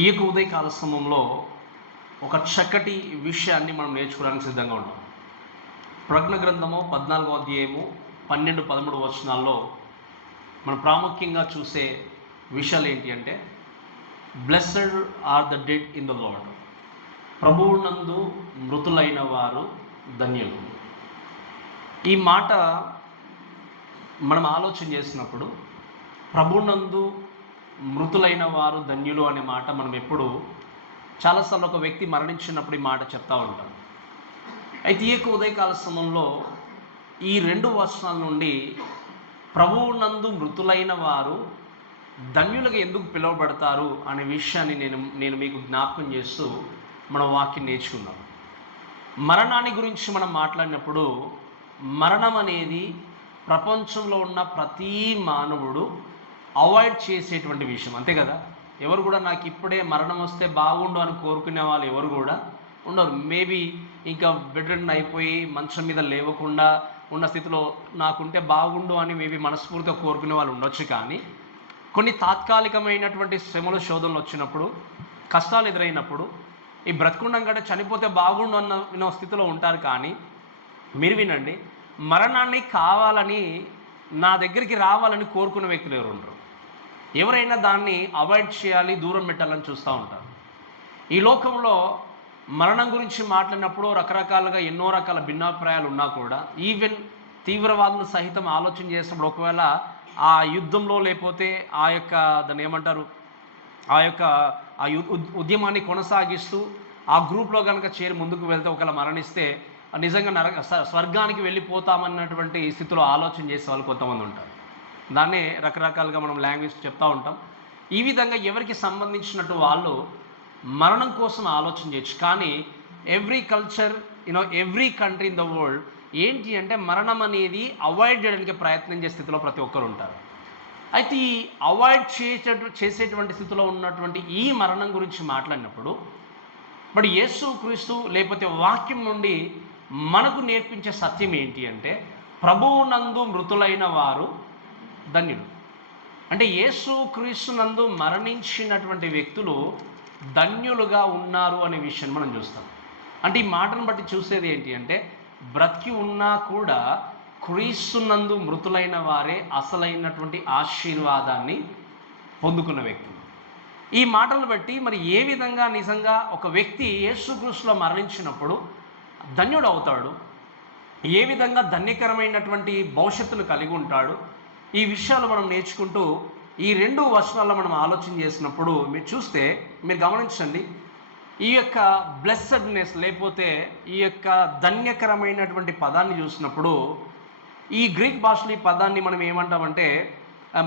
ఈ యొక్క ఉదయకాల సమయంలో ఒక చక్కటి విషయాన్ని మనం నేర్చుకోవడానికి సిద్ధంగా ఉన్నాం. ప్రజ్ఞ గ్రంథము 14వ అధ్యాయము 12-13 వచనాల్లో మనం ప్రాముఖ్యంగా చూసే విషయాలు ఏంటి అంటే, blessed are the dead in the lord, ప్రభువునందు మృతులైన వారు ధన్యులు. ఈ మాట మనం ఆలోచన చేసినప్పుడు ప్రభువునందు మృతులైన వారు ధన్యులు అనే మాట మనం ఎప్పుడు చాలాసార్లు ఒక వ్యక్తి మరణించినప్పుడు ఈ మాట చెప్తూ ఉంటాం. అయితే ఈ యొక్క ఉదయకాల సమయంలో ఈ 2 వచనాల నుండి ప్రభువునందు మృతులైన వారు ధన్యులుగా ఎందుకు పిలువబడతారు అనే విషయాన్ని నేను మీకు జ్ఞాపకం చేస్తూ మన వాక్యం నేర్చుకున్నాం. మరణాన్ని గురించి మనం మాట్లాడినప్పుడు మరణం అనేది ప్రపంచంలో ఉన్న ప్రతి మానవుడు అవాయిడ్ చేసేటువంటి విషయం, అంతే కదా. ఎవరు కూడా నాకు ఇప్పుడే మరణం వస్తే బాగుండు అని కోరుకునే వాళ్ళు ఎవరు కూడా ఉండరు. మేబీ ఇంకా బెడ్ రెడన్ అయిపోయి మంచం మీద లేవకుండా ఉన్న స్థితిలో నాకుంటే బాగుండు అని మేబీ మనస్ఫూర్తిగా కోరుకునే వాళ్ళు ఉండొచ్చు. కానీ కొన్ని తాత్కాలికమైనటువంటి శ్రమలు శోధనలు వచ్చినప్పుడు, కష్టాలు ఎదురైనప్పుడు ఈ బ్రతుకుండం కంటే చనిపోతే బాగుండు అన్న స్థితిలో ఉంటారు. కానీ మీరు వినండి, మరణాన్ని కావాలని నా దగ్గరికి రావాలని కోరుకునే వ్యక్తులు ఎవరు ఉండరు. ఎవరైనా దాన్ని అవాయిడ్ చేయాలి, దూరం పెట్టాలని చూస్తూ ఉంటారు. ఈ లోకంలో మరణం గురించి మాట్లాడినప్పుడు రకరకాలుగా ఎన్నో రకాల భిన్నాభిప్రాయాలు ఉన్నా కూడా, ఈవెన్ తీవ్రవాదులు సహితం ఆలోచన చేసినప్పుడు ఒకవేళ ఆ యుద్ధంలో లేకపోతే ఆ యొక్క దాన్ని ఏమంటారు, ఆ ఉద్యమాన్ని కొనసాగిస్తూ ఆ గ్రూప్లో కనుక చేరి ముందుకు వెళ్తే ఒకవేళ మరణిస్తే నిజంగా స్వర్గానికి వెళ్ళిపోతామన్నటువంటి స్థితిలో ఆలోచన చేసే వాళ్ళు కొంతమంది ఉంటారు. దాన్నే రకరకాలుగా మనం లాంగ్వేజ్ చెప్తూ ఉంటాం. ఈ విధంగా ఎవరికి సంబంధించినట్టు వాళ్ళు మరణం కోసం ఆలోచన చేయొచ్చు. కానీ every culture, every country in the world ఏంటి అంటే మరణం అనేది అవాయిడ్ చేయడానికి ప్రయత్నం చేసే స్థితిలో ప్రతి ఒక్కరు ఉంటారు. అయితే ఈ అవాయిడ్ చేసేటువంటి స్థితిలో ఉన్నటువంటి ఈ మరణం గురించి మాట్లాడినప్పుడు బట్ యేసుక్రీస్తు లేకపోతే వాక్యం నుండి మనకు నేర్పించే సత్యం ఏంటి అంటే, ప్రభువునందు మృతులైన వారు ధన్యులు. అంటే యేసుక్రీస్తునందు మరణించినటువంటి వ్యక్తులు ధన్యులుగా ఉన్నారు అనే విషయాన్ని మనం చూస్తాం. అంటే ఈ మాటను బట్టి చూసేది ఏంటి అంటే, బ్రతికి ఉన్నా కూడా క్రీస్తునందు మృతులైన వారే అసలైనటువంటి ఆశీర్వాదాన్ని పొందుకున్న వ్యక్తులు. ఈ మాటలను బట్టి మరి ఏ విధంగా నిజంగా ఒక వ్యక్తి యేసుక్రీస్తులో మరణించినప్పుడు ధన్యుడు అవుతాడు, ఏ విధంగా ధన్యకరమైనటువంటి భవిష్యత్తును కలిగి ఉంటాడు, ఈ విషయాలు మనం నేర్చుకుంటూ ఈ 2 వచనాల్లో మనం ఆలోచన చేసినప్పుడు మీరు చూస్తే, మీరు గమనించండి, ఈ యొక్క బ్లెస్సెడ్నెస్ లేకపోతే ఈ యొక్క ధన్యకరమైనటువంటి పదాన్ని చూసినప్పుడు ఈ గ్రీక్ భాషలో ఈ పదాన్ని మనం ఏమంటామంటే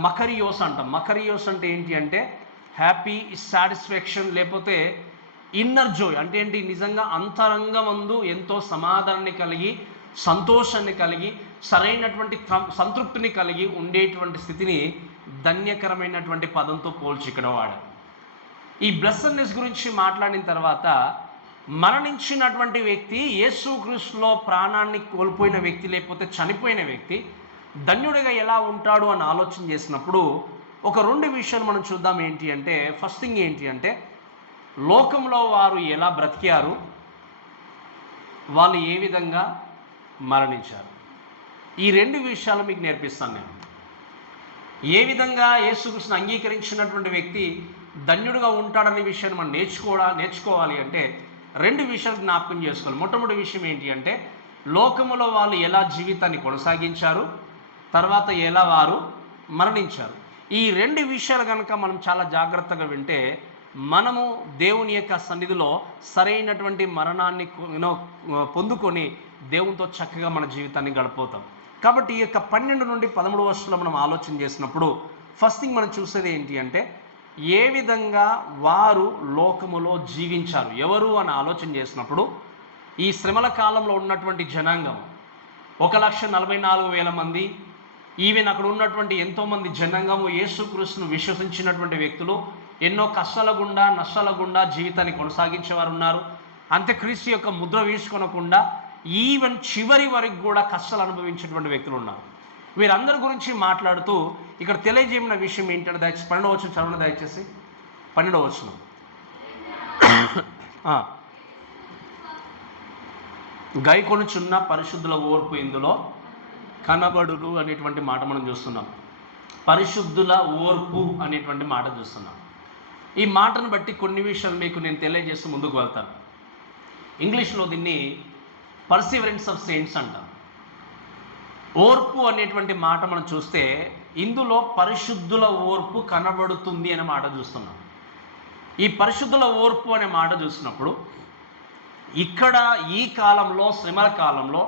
మకరియోస్ అంటాం. మకరియోస్ అంటే ఏంటి అంటే హ్యాపీ, సాటిస్ఫాక్షన్ లేకపోతే ఇన్నర్ జోయ్. అంటే ఏంటి, నిజంగా అంతరంగమందు ఎంతో సమాధానాన్ని కలిగి, సంతోషాన్ని కలిగి, సరైనటువంటి సంతృప్తిని కలిగి ఉండేటువంటి స్థితిని ధన్యకరమైనటువంటి పదంతో పోల్చి ఇక్కడ వాడారు. ఈ బ్లెస్సెడ్నెస్ గురించి మాట్లాడిన తర్వాత మరణించినటువంటి వ్యక్తి, యేసుక్రీస్తులో ప్రాణాన్ని కోల్పోయిన వ్యక్తి లేకపోతే చనిపోయిన వ్యక్తి ధన్యుడిగా ఎలా ఉంటాడు అని ఆలోచన చేసినప్పుడు ఒక 2 విషయాలు మనం చూద్దాం. ఏంటి అంటే, ఫస్ట్ థింగ్ ఏంటి అంటే, లోకంలో వారు ఎలా బ్రతికారు, వాళ్ళు ఏ విధంగా మరణించారు. ఈ 2 విషయాలు మీకు నేర్పిస్తాను నేను. ఏ విధంగా యేసుక్రీస్తును అంగీకరించినటువంటి వ్యక్తి ధన్యుడిగా ఉంటాడనే విషయాన్ని మనం నేర్చుకోవాలి అంటే 2 విషయాలు జ్ఞాపకం చేసుకోవాలి. మొట్టమొదటి విషయం ఏంటి అంటే, లోకములో వాళ్ళు ఎలా జీవితాన్ని కొనసాగించారు, తర్వాత ఎలా వారు మరణించారు. ఈ 2 విషయాలు కనుక మనం చాలా జాగ్రత్తగా వింటే మనము దేవుని యొక్క సన్నిధిలో సరైనటువంటి మరణాన్ని పొందుకొని దేవునితో చక్కగా మన జీవితాన్ని గడిపోతాం. కాబట్టి ఈ యొక్క 12-13 వచనాల్లో మనం ఆలోచన చేసినప్పుడు ఫస్ట్ థింగ్ మనం చూసేది ఏంటి అంటే, ఏ విధంగా వారు లోకములో జీవించారు, ఎవరు అని ఆలోచన చేసినప్పుడు ఈ శ్రమల కాలంలో ఉన్నటువంటి జనాంగం 1,44,000 మంది, ఈవెన్ అక్కడ ఉన్నటువంటి ఎంతోమంది జనాంగము యేసుక్రీస్తును విశ్వసించినటువంటి వ్యక్తులు ఎన్నో కష్టాల గుండా, నష్టాల గుండా జీవితాన్ని కొనసాగించేవారు ఉన్నారు. అంత్యక్రీస్తు యొక్క ముద్ర వేసుకొనకుండా ఈవెన్ చివరి వరకు కూడా కష్టాలు అనుభవించేటువంటి వ్యక్తులు ఉన్నారు. వీరందరి గురించి మాట్లాడుతూ ఇక్కడ తెలియజేయమైన విషయం ఏంటంటే, దయచేసి 12వ వచనం చదవండి. దయచేసి 12వ వచనం. గైకొనుచున్న పరిశుద్ధుల ఓర్పు ఇందులో కనబడును అనేటువంటి మాట మనం చూస్తున్నాం. పరిశుద్ధుల ఓర్పు అనేటువంటి మాట చూస్తున్నాం. ఈ మాటను బట్టి కొన్ని విషయాలు మీకు నేను తెలియజేస్తూ ముందుకు వెళ్తాను. ఇంగ్లీష్లో దీన్ని పర్సివరెన్స్ ఆఫ్ సెయింట్స్ అంటాం. ఓర్పు అనేటువంటి మాట మనం చూస్తే ఇందులో పరిశుద్ధుల ఓర్పు కనబడుతుంది అనే మాట చూస్తున్నాం. ఈ పరిశుద్ధుల ఓర్పు అనే మాట చూసినప్పుడు ఇక్కడ ఈ కాలంలో, శ్రమల కాలంలో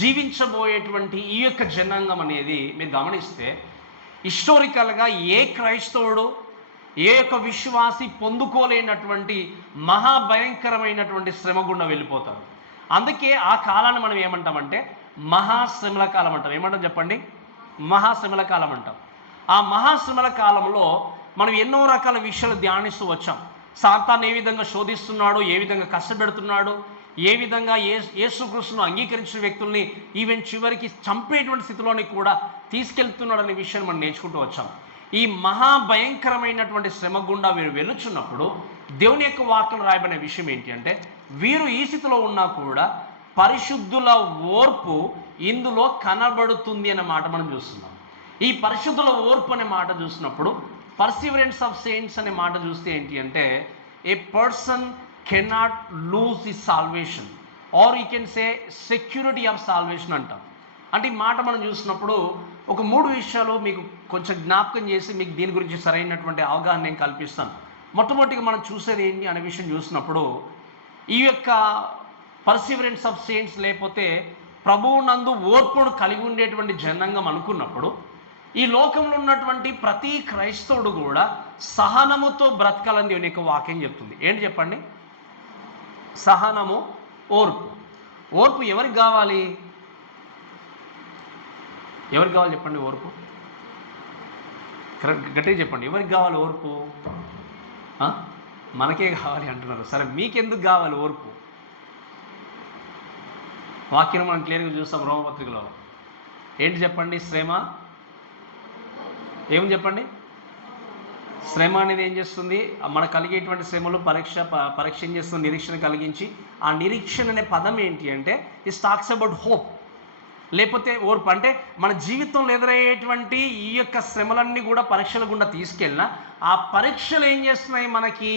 జీవించబోయేటువంటి ఈ యొక్క జనాంగం అనేది మీరు గమనిస్తే హిస్టారికల్గా ఏ క్రైస్తవుడు, ఏ యొక్క విశ్వాసి పొందుకోలేనటువంటి మహాభయంకరమైనటువంటి శ్రమ గుండా వెళ్ళిపోతారు. అందుకే ఆ కాలాన్ని మనం ఏమంటామంటే మహాశ్రమల కాలం అంటాం. ఏమంటాం చెప్పండి? మహాశ్రమల కాలం అంటాం. ఆ మహాశ్రమల కాలంలో మనం ఎన్నో రకాల విషయాలు ధ్యానిస్తూ వచ్చాం. సాతాను ఏ విధంగా శోధిస్తున్నాడు, ఏ విధంగా కష్టపెడుతున్నాడు, ఏ విధంగా యేసుక్రీస్తును అంగీకరించిన వ్యక్తుల్ని ఈవెన్ చివరికి చంపేటువంటి స్థితిలోనికి కూడా తీసుకెళ్తున్నాడు అనే విషయాన్ని మనం నేర్చుకుంటూ వచ్చాం. ఈ మహాభయంకరమైనటువంటి శ్రమ గుండా వీరు వెళుచున్నప్పుడు దేవుని యొక్క వాక్యం రాయబడిన విషయం ఏంటి అంటే, వీరు ఈ స్థితిలో ఉన్నా కూడా పరిశుద్ధుల ఓర్పు ఇందులో కనబడుతుంది అనే మాట మనం చూస్తున్నాం. ఈ పరిశుద్ధుల ఓర్పు అనే మాట చూసినప్పుడు పర్సివరెన్స్ ఆఫ్ సెయింట్స్ అనే మాట చూస్తే ఏంటి అంటే, a person cannot lose the salvation or you can say security of salvation అంటాం. అంటే ఈ మాట మనం చూసినప్పుడు ఒక 3 విషయాలు మీకు కొంచెం జ్ఞాపకం చేసి మీకు దీని గురించి సరైనటువంటి అవగాహన నేను కల్పిస్తాను. మొట్టమొదటిగా మనం చూసేది ఏంటి అనే విషయం చూసినప్పుడు, ఈ యొక్క పర్సివరెన్స్ ఆఫ్ సెయింట్స్ లేకపోతే ప్రభువు నందు ఓర్పును కలిగి ఉండేటువంటి జనాంగం అనుకున్నప్పుడు ఈ లోకంలో ఉన్నటువంటి ప్రతి క్రైస్తవుడు కూడా సహనముతో బ్రతకాలని దేవుని యొక్క వాక్యం చెప్తుంది. ఏంటి చెప్పండి? సహనము, ఓర్పు. ఓర్పు ఎవరికి కావాలి? ఎవరికి కావాలి చెప్పండి? ఓర్పు కరెక్ట్ గట్టిగా చెప్పండి. ఎవరికి కావాలి ఓర్పు? మనకే కావాలి అంటున్నారు. సరే, మీకెందుకు కావాలి ఓర్పు? వాక్యం మనం క్లియర్గా చూస్తాం రోమపత్రికలో. ఏంటి చెప్పండి? శ్రమ. ఏమని చెప్పండి? శ్రమ అనేది ఏం చేస్తుంది? మనకు కలిగేటువంటి శ్రమలు పరీక్ష ఏం చేస్తుంది? నిరీక్షణ కలిగించి, ఆ నిరీక్షణ అనే పదం ఏంటి అంటే ఇట్ టాక్స్ అబౌట్ హోప్. లేకపోతే ఓర్పు అంటే మన జీవితంలో ఎదురయ్యేటువంటి ఈ యొక్క శ్రమలన్నీ కూడా పరీక్షల గుండా తీసుకెళ్ళినా ఆ పరీక్షలు ఏం చేస్తున్నాయి? మనకి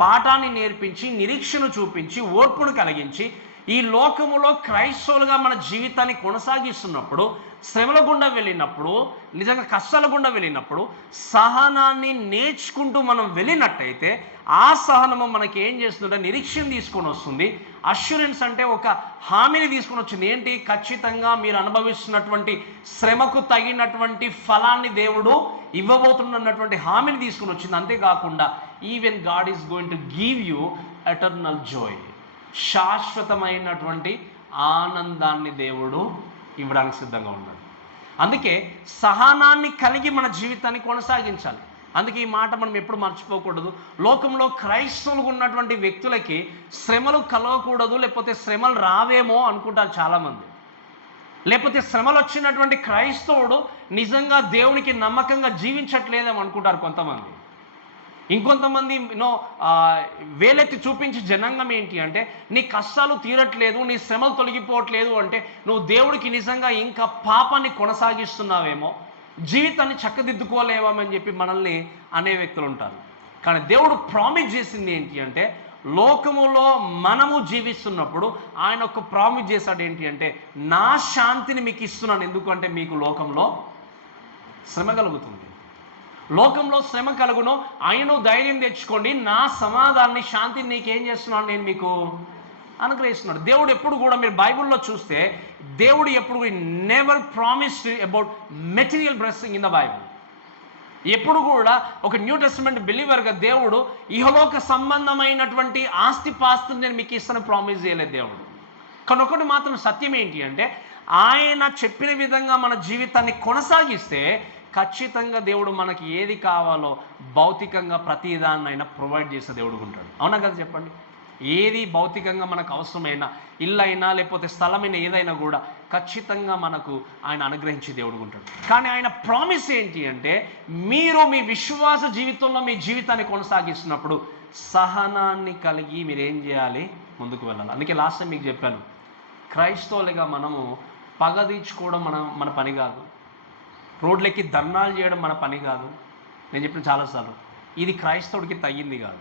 పాఠాన్ని నేర్పించి, నిరీక్షను చూపించి, ఓర్పును కలిగించి ఈ లోకములో క్రైస్తవులుగా మన జీవితాన్ని కొనసాగిస్తున్నప్పుడు, శ్రమల గుండా వెళ్ళినప్పుడు, నిజంగా కష్టాల గుండా వెళ్ళినప్పుడు సహనాన్ని నేర్చుకుంటూ మనం వెళ్ళినట్టయితే ఆ సహనము మనకి ఏం చేస్తుందంటే నిరీక్షణ తీసుకొని వస్తుంది. అష్యూరెన్స్ అంటే ఒక హామీని తీసుకొని వచ్చింది. ఏంటి? ఖచ్చితంగా మీరు అనుభవిస్తున్నటువంటి శ్రమకు తగినటువంటి ఫలాన్ని దేవుడు ఇవ్వబోతున్నటువంటి హామీని తీసుకొని వచ్చింది. అంతేకాకుండా even God is going to give you eternal Joy, శాశ్వతమైనటువంటి ఆనందాన్ని దేవుడు ఇవ్వడానికి సిద్ధంగా ఉన్నాడు. అందుకే సహనాన్ని కలిగి మన జీవితాన్ని కొనసాగించాలి. అందుకే ఈ మాట మనం ఎప్పుడు మర్చిపోకూడదు. లోకంలో క్రైస్తవులు ఉన్నటువంటి వ్యక్తులకి శ్రమలు కలగకూడదు, లేకపోతే శ్రమలు రావేమో అనుకుంటారు చాలామంది. లేకపోతే శ్రమలు వచ్చినటువంటి క్రైస్తవుడు నిజంగా దేవునికి నమ్మకంగా జీవించట్లేదేమో అనుకుంటారు కొంతమంది. ఇంకొంతమంది వేలెత్తి చూపించే జనాంగం ఏంటి అంటే, నీ కష్టాలు తీరట్లేదు, నీ శ్రమలు తొలగిపోవట్లేదు అంటే నువ్వు దేవుడికి నిజంగా ఇంకా పాపాన్ని కొనసాగిస్తున్నావేమో, జీవితాన్ని చక్కదిద్దుకోలేమని చెప్పి మనల్ని అనే వ్యక్తులు ఉంటారు. కానీ దేవుడు ప్రామిస్ చేసింది ఏంటి అంటే, లోకములో మనము జీవిస్తున్నప్పుడు ఆయన ఒక ప్రామిస్ చేశాడు ఏంటి అంటే, నా శాంతిని మీకు ఇస్తున్నాను. ఎందుకంటే మీకు లోకంలో శ్రమ కలుగుతుంది, లోకంలో శ్రమ కలుగును, ఆయనను ధైర్యం తెచ్చుకోండి, నా సమాధానాన్ని, శాంతిని నీకేం చేస్తున్నాను, నేను మీకు అనుగ్రహిస్తున్నాడు. దేవుడు ఎప్పుడు కూడా మీరు బైబిల్లో చూస్తే దేవుడు ఎప్పుడు never promised about material blessing in the Bible. ఎప్పుడు కూడా ఒక న్యూ టెస్టమెంట్ బిలీవర్గా దేవుడు ఇహలోక సంబంధమైనటువంటి ఆస్తిపాస్తుని నేను మీకు ఇస్తాను ప్రామిస్ చేయలేదు దేవుడు. కానీ ఒకటి మాత్రం సత్యం ఏంటి అంటే, ఆయన చెప్పిన విధంగా మన జీవితాన్ని కొనసాగిస్తే ఖచ్చితంగా దేవుడు మనకి ఏది కావాలో భౌతికంగా ప్రతిదాన్నైనా ప్రొవైడ్ చేసే దేవుడు ఉంటాడు. అవునా కదా చెప్పండి? ఏది భౌతికంగా మనకు అవసరమైన ఇల్లు అయినా లేకపోతే స్థలమైన ఏదైనా కూడా ఖచ్చితంగా మనకు ఆయన అనుగ్రహించే దేవుడు ఉంటాడు. కానీ ఆయన ప్రామిస్ ఏంటి అంటే, మీరు మీ విశ్వాస జీవితంలో మీ జీవితాన్ని కొనసాగిస్తున్నప్పుడు సహనాన్ని కలిగి మీరు ఏం చేయాలి? ముందుకు వెళ్ళాలి. అందుకే లాస్ట్ టైం మీకు చెప్పాను, క్రైస్తవులుగా మనము పగ తీర్చుకోవడం మన పని కాదు. రోడ్లెక్కి ధర్నాలు చేయడం మన పని కాదు. నేను చెప్పిన చాలాసార్లు, ఇది క్రైస్తవుడికి తగ్గింది కాదు.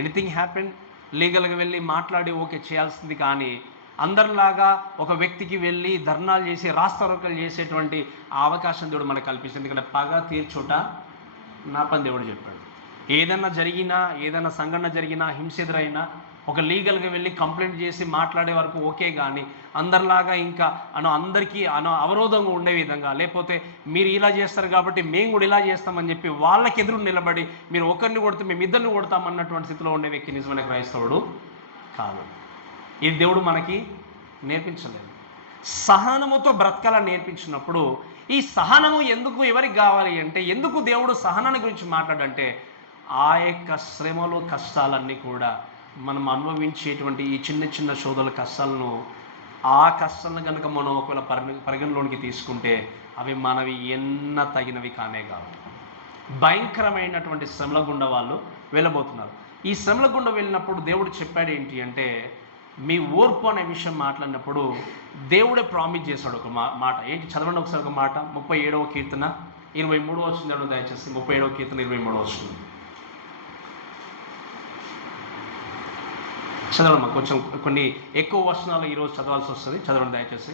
ఎనీథింగ్ హ్యాపెన్ లీగల్గా వెళ్ళి మాట్లాడి ఓకే చేయాల్సింది, కానీ అందరిలాగా ఒక వ్యక్తికి వెళ్ళి ధర్నాలు చేసి రాస్తారోకలు చేసేటువంటి ఆ అవకాశం దేవుడు మనకు కల్పిస్తుంది. ఎందుకంటే పగ తీర్చుట నా పని దేవుడు చెప్పాడు. ఏదైనా జరిగినా, ఏదైనా సంఘటన జరిగినా, హింస ఎదురైనా ఒక లీగల్గా వెళ్ళి కంప్లైంట్ చేసి మాట్లాడే వరకు ఓకే, కానీ అందరిలాగా ఇంకా అందరికీ అవరోధంగా ఉండే విధంగా, లేకపోతే మీరు ఇలా చేస్తారు కాబట్టి మేము కూడా ఇలా చేస్తామని చెప్పి వాళ్ళకి ఎదురు నిలబడి మీరు ఒకరిని కొడితే మేము ఇద్దరిని కొడతామన్నటువంటి స్థితిలో ఉండే వ్యక్తి నిజమైన క్రైస్తవుడు కాదు. ఇది దేవుడు మనకి నేర్పించలేదు. సహనముతో బ్రతకాలని నేర్పించినప్పుడు ఈ సహనము ఎందుకు ఎవరికి కావాలి అంటే, ఎందుకు దేవుడు సహనాన్ని గురించి మాట్లాడంటే, ఆ యొక్క శ్రమలు కష్టాలన్నీ కూడా మనం అనుభవించేటువంటి ఈ చిన్న చిన్న శోధల కష్టాలను, ఆ కష్టాలను కనుక మనం ఒకవేళ పరిగణలోనికి తీసుకుంటే అవి మనవి ఎన్న తగినవి కానే కావు. భయంకరమైనటువంటి శ్రమల గుండా వాళ్ళు వెళ్ళబోతున్నారు. ఈ శ్రమల గుండా వెళ్ళినప్పుడు దేవుడు చెప్పాడు ఏంటి అంటే, మీ ఓర్పు అనే విషయం మాట్లాడినప్పుడు దేవుడే ప్రామిస్ చేశాడు ఒక మాట. ఏంటి? చదవండి ఒకసారి ఒక మాట. 37వ కీర్తన 23 వచనం చదవండి దయచేసి. 37వ కీర్తన 23 వచనం చదవమ్మా. కొంచెం కొన్ని ఎక్కువ వచనాలు ఈరోజు చదవాల్సి వస్తుంది. చదవండి దయచేసి.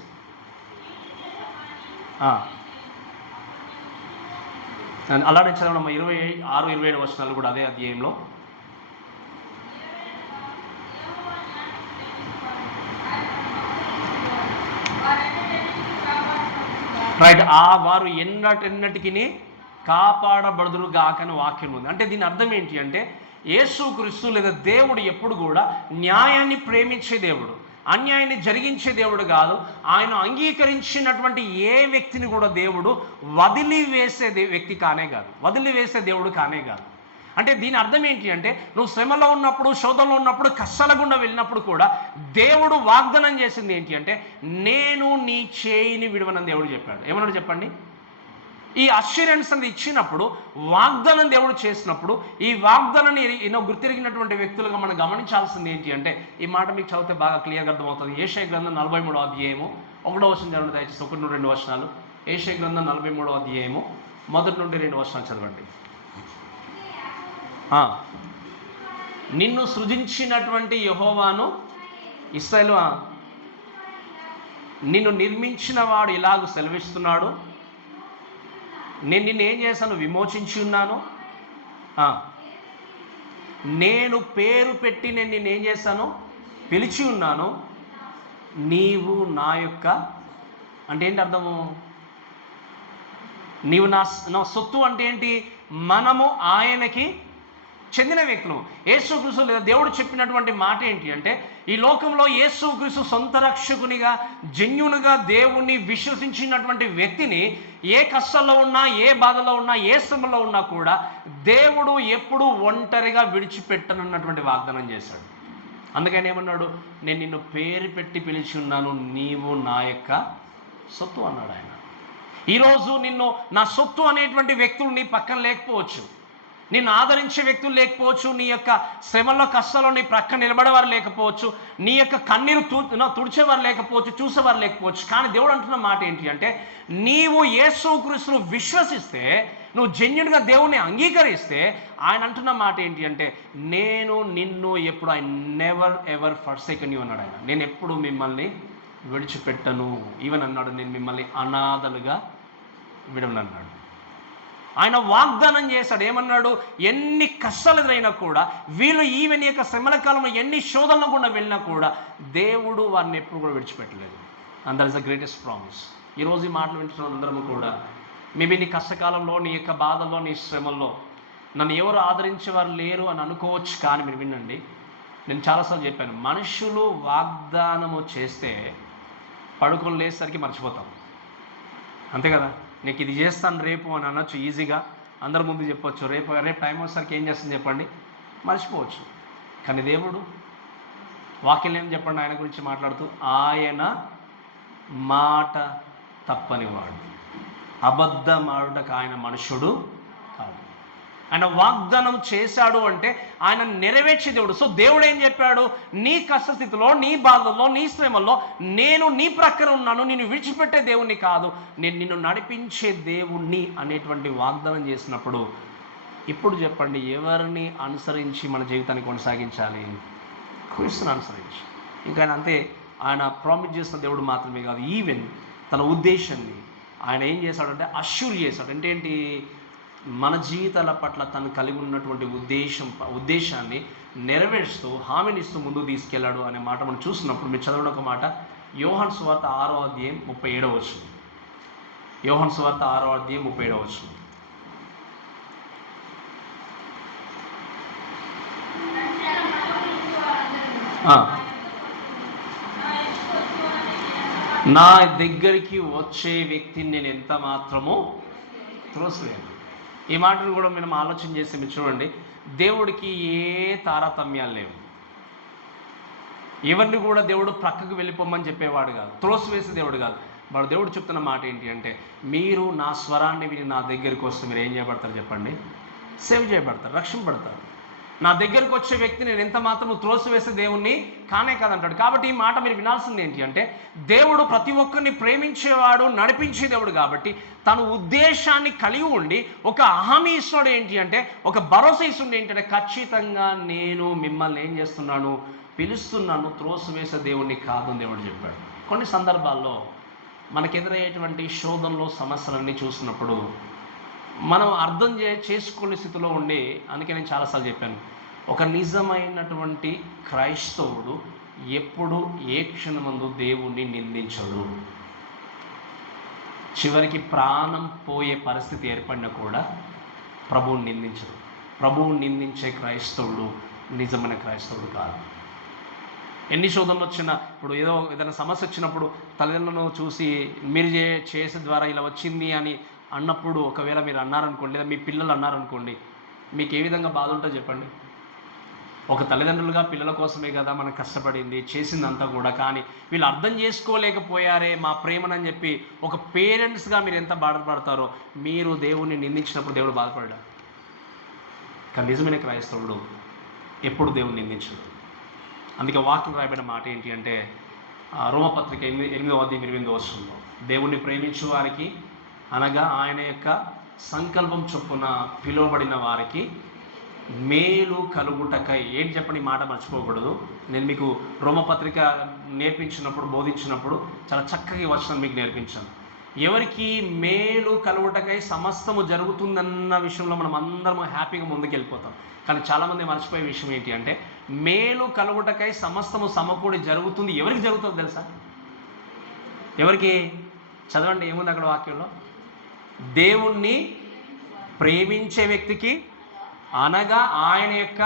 అలానే చదవమ్మా. 26, 27 వచనాలు కూడా అదే అధ్యాయంలో. రైట్. వారు ఎన్నటికి కాపాడబడుదురు గాకని వాక్యం ఉంది. అంటే దీని అర్థం ఏంటి అంటే, యేసుక్రీస్తు లేదా దేవుడు ఎప్పుడు కూడా న్యాయాన్ని ప్రేమించే దేవుడు, అన్యాయాన్ని జరిగించే దేవుడు కాదు. ఆయన అంగీకరించినటువంటి ఏ వ్యక్తిని కూడా దేవుడు వదిలివేసే వ్యక్తి కానే కాదు, వదిలివేసే దేవుడు కానే కాదు. అంటే దీని అర్థం ఏంటి అంటే, నువ్వు శ్రమలో ఉన్నప్పుడు, శోధనలో ఉన్నప్పుడు, కష్టాల గుండా వెళ్ళినప్పుడు కూడా దేవుడు వాగ్దానం చేసింది ఏంటి అంటే, నేను నీ చేయిని విడవనని దేవుడు చెప్పాడు. ఏమన్నాడు చెప్పండి? ఈ అష్యూరెన్స్ అనేది ఇచ్చినప్పుడు, వాగ్దానం దేవుడు చేసినప్పుడు, ఈ వాగ్దానాన్ని గుర్తిరిగినటువంటి వ్యక్తులుగా మనం గమనించాల్సింది ఏంటి అంటే, ఈ మాట మీకు చదివితే బాగా క్లియర్గా అర్థమవుతుంది. యెషయా గ్రంథం 43వ అధ్యాయము 1వ వచనం చదవండి దయచేసి. 1 నుండి 2 వచనాలు. యెషయా గ్రంథం 43వ అధ్యాయము 1 నుండి 2 వచనాలు చదవండి. నిన్ను సృజించినటువంటి యెహోవాను, ఇశ్రాయేలు, నిన్ను నిర్మించిన వాడు ఇలాగ సెలవిస్తున్నాడు, నేను నిన్ను ఏం చేశాను? విమోచించి ఉన్నాను. నేను పేరు పెట్టి నేను నిన్ను ఏం చేశాను? పిలిచి ఉన్నాను. నీవు నా యొక్క, అంటే ఏంటి అర్థము? నీవు నా సొత్తు అంటే ఏంటి? మనము ఆయనకి చెందిన వ్యక్తులు. యేసుక్రీస్తు లేదా దేవుడు చెప్పినటువంటి మాట ఏంటి అంటే, ఈ లోకంలో యేసుక్రీస్తు సొంత రక్షకునిగా, జెన్యూన్గా దేవుణ్ణి విశ్వసించినటువంటి వ్యక్తిని ఏ కష్టాల్లో ఉన్నా, ఏ బాధలో ఉన్నా, ఏ శ్రమలో ఉన్నా కూడా దేవుడు ఎప్పుడూ ఒంటరిగా విడిచిపెట్టనన్నటువంటి వాగ్దానం చేశాడు. అందుకని ఏమన్నాడు? నేను నిన్ను పేరు పెట్టి పిలిచి ఉన్నాను, నీవు నా యొక్క సొత్తు అన్నాడు ఆయన. ఈరోజు నిన్ను నా సొత్తు అనేటువంటి వ్యక్తులు నీ పక్కన లేకపోవచ్చు, నిన్ను ఆదరించే వ్యక్తులు లేకపోవచ్చు, నీ యొక్క శ్రమల్లో కష్టాల్లో నీ ప్రక్క నిలబడేవారు లేకపోవచ్చు, నీ యొక్క కన్నీరు తుడిచేవారు లేకపోవచ్చు, చూసేవారు లేకపోవచ్చు. కానీ దేవుడు అంటున్న మాట ఏంటి అంటే, నీవు యేసుక్రీస్తును విశ్వసిస్తే, నువ్వు జెన్యూన్గా దేవుణ్ణి అంగీకరిస్తే, ఆయన అంటున్న మాట ఏంటి అంటే, నేను నిన్ను ఎప్పుడు, ఐ నెవర్ ఎవర్ ఫర్సేకన్ యు అన్నాడు ఆయన. నేను ఎప్పుడు మిమ్మల్ని విడిచిపెట్టను. ఈవెన్ అన్నాడు, నేను మిమ్మల్ని అనాథలుగా విడవనన్నాడు. ఆయన వాగ్దానం చేశాడు. ఏమన్నాడు? ఎన్ని కష్టాలు ఎదురైనా కూడా, వీళ్ళు ఈవెన్ యొక్క శ్రమల కాలంలో ఎన్ని శోధనలు కూడా వెళ్ళినా కూడా దేవుడు వారిని ఎప్పుడు కూడా విడిచిపెట్టలేదు. And that is the greatest promise. ఈరోజు ఈ మాటలు వింటున్న అందరము కూడా, మేబీ నీ కష్టకాలంలో, నీ యొక్క బాధల్లో, నీ శ్రమల్లో నన్ను ఎవరు ఆదరించేవారు లేరు అని అనుకోవచ్చు. కానీ మీరు వినండి, నేను చాలాసార్లు చెప్పాను, మనుషులు వాగ్దానము చేస్తే పడుకొని లేసరికి మర్చిపోతాం, అంతే కదా. నీకు ఇది చేస్తాను రేపు అని అనొచ్చు, ఈజీగా అందరి ముందు చెప్పొచ్చు. రేపు టైం వచ్చేసరికి ఏం చేస్తుంది చెప్పండి? మర్చిపోవచ్చు. కానీ దేవుడు వాక్యం ఏం చెప్పండి ఆయన గురించి మాట్లాడుతూ, ఆయన మాట తప్పనివాడు, అబద్ధం ఆడుటకు ఆయన మనుషుడు కాదు. ఆయన వాగ్దానం చేశాడు అంటే ఆయన నెరవేర్చే దేవుడు. సో దేవుడు ఏం చెప్పాడు? నీ కష్టస్థితిలో, నీ బాధల్లో, నీ శ్రమల్లో నేను నీ ప్రక్కన ఉన్నాను, నేను విడిచిపెట్టే దేవుణ్ణి కాదు, నేను నిన్ను నడిపించే దేవుణ్ణి అనేటువంటి వాగ్దానం చేసినప్పుడు ఇప్పుడు చెప్పండి, ఎవరిని అనుసరించి మన జీవితాన్ని కొనసాగించాలి? క్రీస్తుని అనుసరించి. ఇంకా ఆయన అంతే, ఆయన ప్రామిస్ చేసిన దేవుడు మాత్రమే కాదు, ఈవెన్ తన ఉద్దేశాన్ని ఆయన ఏం చేశాడంటే అష్యూర్ చేశాడు. అంటే ఏంటి? మన జీవితాల పట్ల తను కలిగి ఉన్నటువంటి ఉద్దేశాన్ని నెరవేరుస్తూ హామీనిస్తూ ముందుకు తీసుకెళ్లాడు అనే మాట మనం చూసినప్పుడు మీరు చదవడం ఒక మాట, యోహాను సువార్త 6వ అధ్యాయం 37వ వచనం. యోహాను సువార్త 6వ అధ్యాయం 37వ వచనం. నా దగ్గరికి వచ్చే వ్యక్తిని నేను ఎంత మాత్రమో త్రోసివేయను. ఈ మాటను కూడా మనం ఆలోచన చేసి మీరు చూడండి, దేవుడికి ఏ తారతమ్యాలు లేవు. ఎవరిని కూడా దేవుడు ప్రక్కకు వెళ్ళిపోమని చెప్పేవాడు కాదు, త్రోసివేసే దేవుడు కాదు. వాడు దేవుడు చెప్తున్న మాట ఏంటి అంటే, మీరు నా స్వరాన్ని విని నా దగ్గరికి వస్తే మీరు ఏం చేయబడతారు చెప్పండి? సేవ్ చేయబడతారు, రక్షింపబడతారు. నా దగ్గరకు వచ్చే వ్యక్తి నేను ఎంత మాత్రం త్రోసివేసే దేవుణ్ణి కానే కాదంటాడు. కాబట్టి ఈ మాట మీరు వినాల్సింది ఏంటి అంటే, దేవుడు ప్రతి ఒక్కరిని ప్రేమించేవాడు, నడిపించే దేవుడు. కాబట్టి తన ఉద్దేశాన్ని కలిగి ఉండి ఒక హామీ ఇస్తున్నాడు ఏంటి అంటే, ఒక భరోసా ఇస్తుంది ఏంటంటే, ఖచ్చితంగా నేను మిమ్మల్ని ఏం చేస్తున్నాను? పిలుస్తున్నాను, త్రోసివేసే దేవుణ్ణి కాదు దేవుడు చెప్పాడు. కొన్ని సందర్భాల్లో మనకు ఎదురయ్యేటువంటి శోధనలో సమస్యలన్నీ చూసినప్పుడు మనం అర్థం చేసుకునే స్థితిలో ఉండి, అందుకే నేను చాలాసార్లు చెప్పాను, ఒక నిజమైనటువంటి క్రైస్తవుడు ఎప్పుడు ఏ క్షణమందు దేవుణ్ణి నిందించడు. చివరికి ప్రాణం పోయే పరిస్థితి ఏర్పడినా కూడా ప్రభువుని నిందించడు. ప్రభువుని నిందించే క్రైస్తవుడు నిజమైన క్రైస్తవుడు కాదు. ఎన్ని శోధనలు వచ్చినా, ఇప్పుడు ఏదైనా సమస్య వచ్చినప్పుడు తల్లిదండ్రులను చూసి మీరు చేసే ద్వారా ఇలా వచ్చింది అని అన్నప్పుడు, ఒకవేళ మీరు అన్నారనుకోండి, లేదా మీ పిల్లలు అన్నారనుకోండి, మీకు ఏ విధంగా బాధ ఉంటుందో చెప్పండి. ఒక తల్లిదండ్రులుగా పిల్లల కోసమే కదా మనం కష్టపడింది, చేసిందంతా కూడా. కానీ వీళ్ళు అర్థం చేసుకోలేకపోయారే మా ప్రేమనని చెప్పి ఒక పేరెంట్స్గా మీరు ఎంత బాధపడతారో, మీరు దేవుణ్ణి నిందించినప్పుడు దేవుడు బాధపడ్డా. కానీ నిజమైన క్రైస్తవుడు ఎప్పుడు దేవుని నిందించడు. అందుకే వాక్యం రాయబడిన మాట ఏంటి అంటే, రోమపత్రిక 8వ అధ్యాయం 28వ వచనంలో, దేవుణ్ణి ప్రేమించు వారికి, అనగా ఆయన యొక్క సంకల్పం చొప్పున పిలువబడిన వారికి మేలు కలుగుటకై. ఏంటి చెప్పండి, ఈ మాట మర్చిపోకూడదు. నేను మీకు రోమపత్రిక నేర్పించినప్పుడు, బోధించినప్పుడు చాలా చక్కగా వచనం మీకు నేర్పించాను. ఎవరికి మేలు కలుగుటకై సమస్తము జరుగుతుందన్న విషయంలో మనం అందరం హ్యాపీగా ముందుకెళ్ళిపోతాం. కానీ చాలామంది మర్చిపోయే విషయం ఏంటి అంటే, మేలు కలుగుటకై సమస్తము సమకూడి జరుగుతుంది. ఎవరికి జరుగుతుందో తెలుసా? ఎవరికి? చదవండి, ఏముంది అక్కడ వాక్యంలో? దేవుణ్ణి ప్రేమించే వ్యక్తికి, అనగా ఆయన యొక్క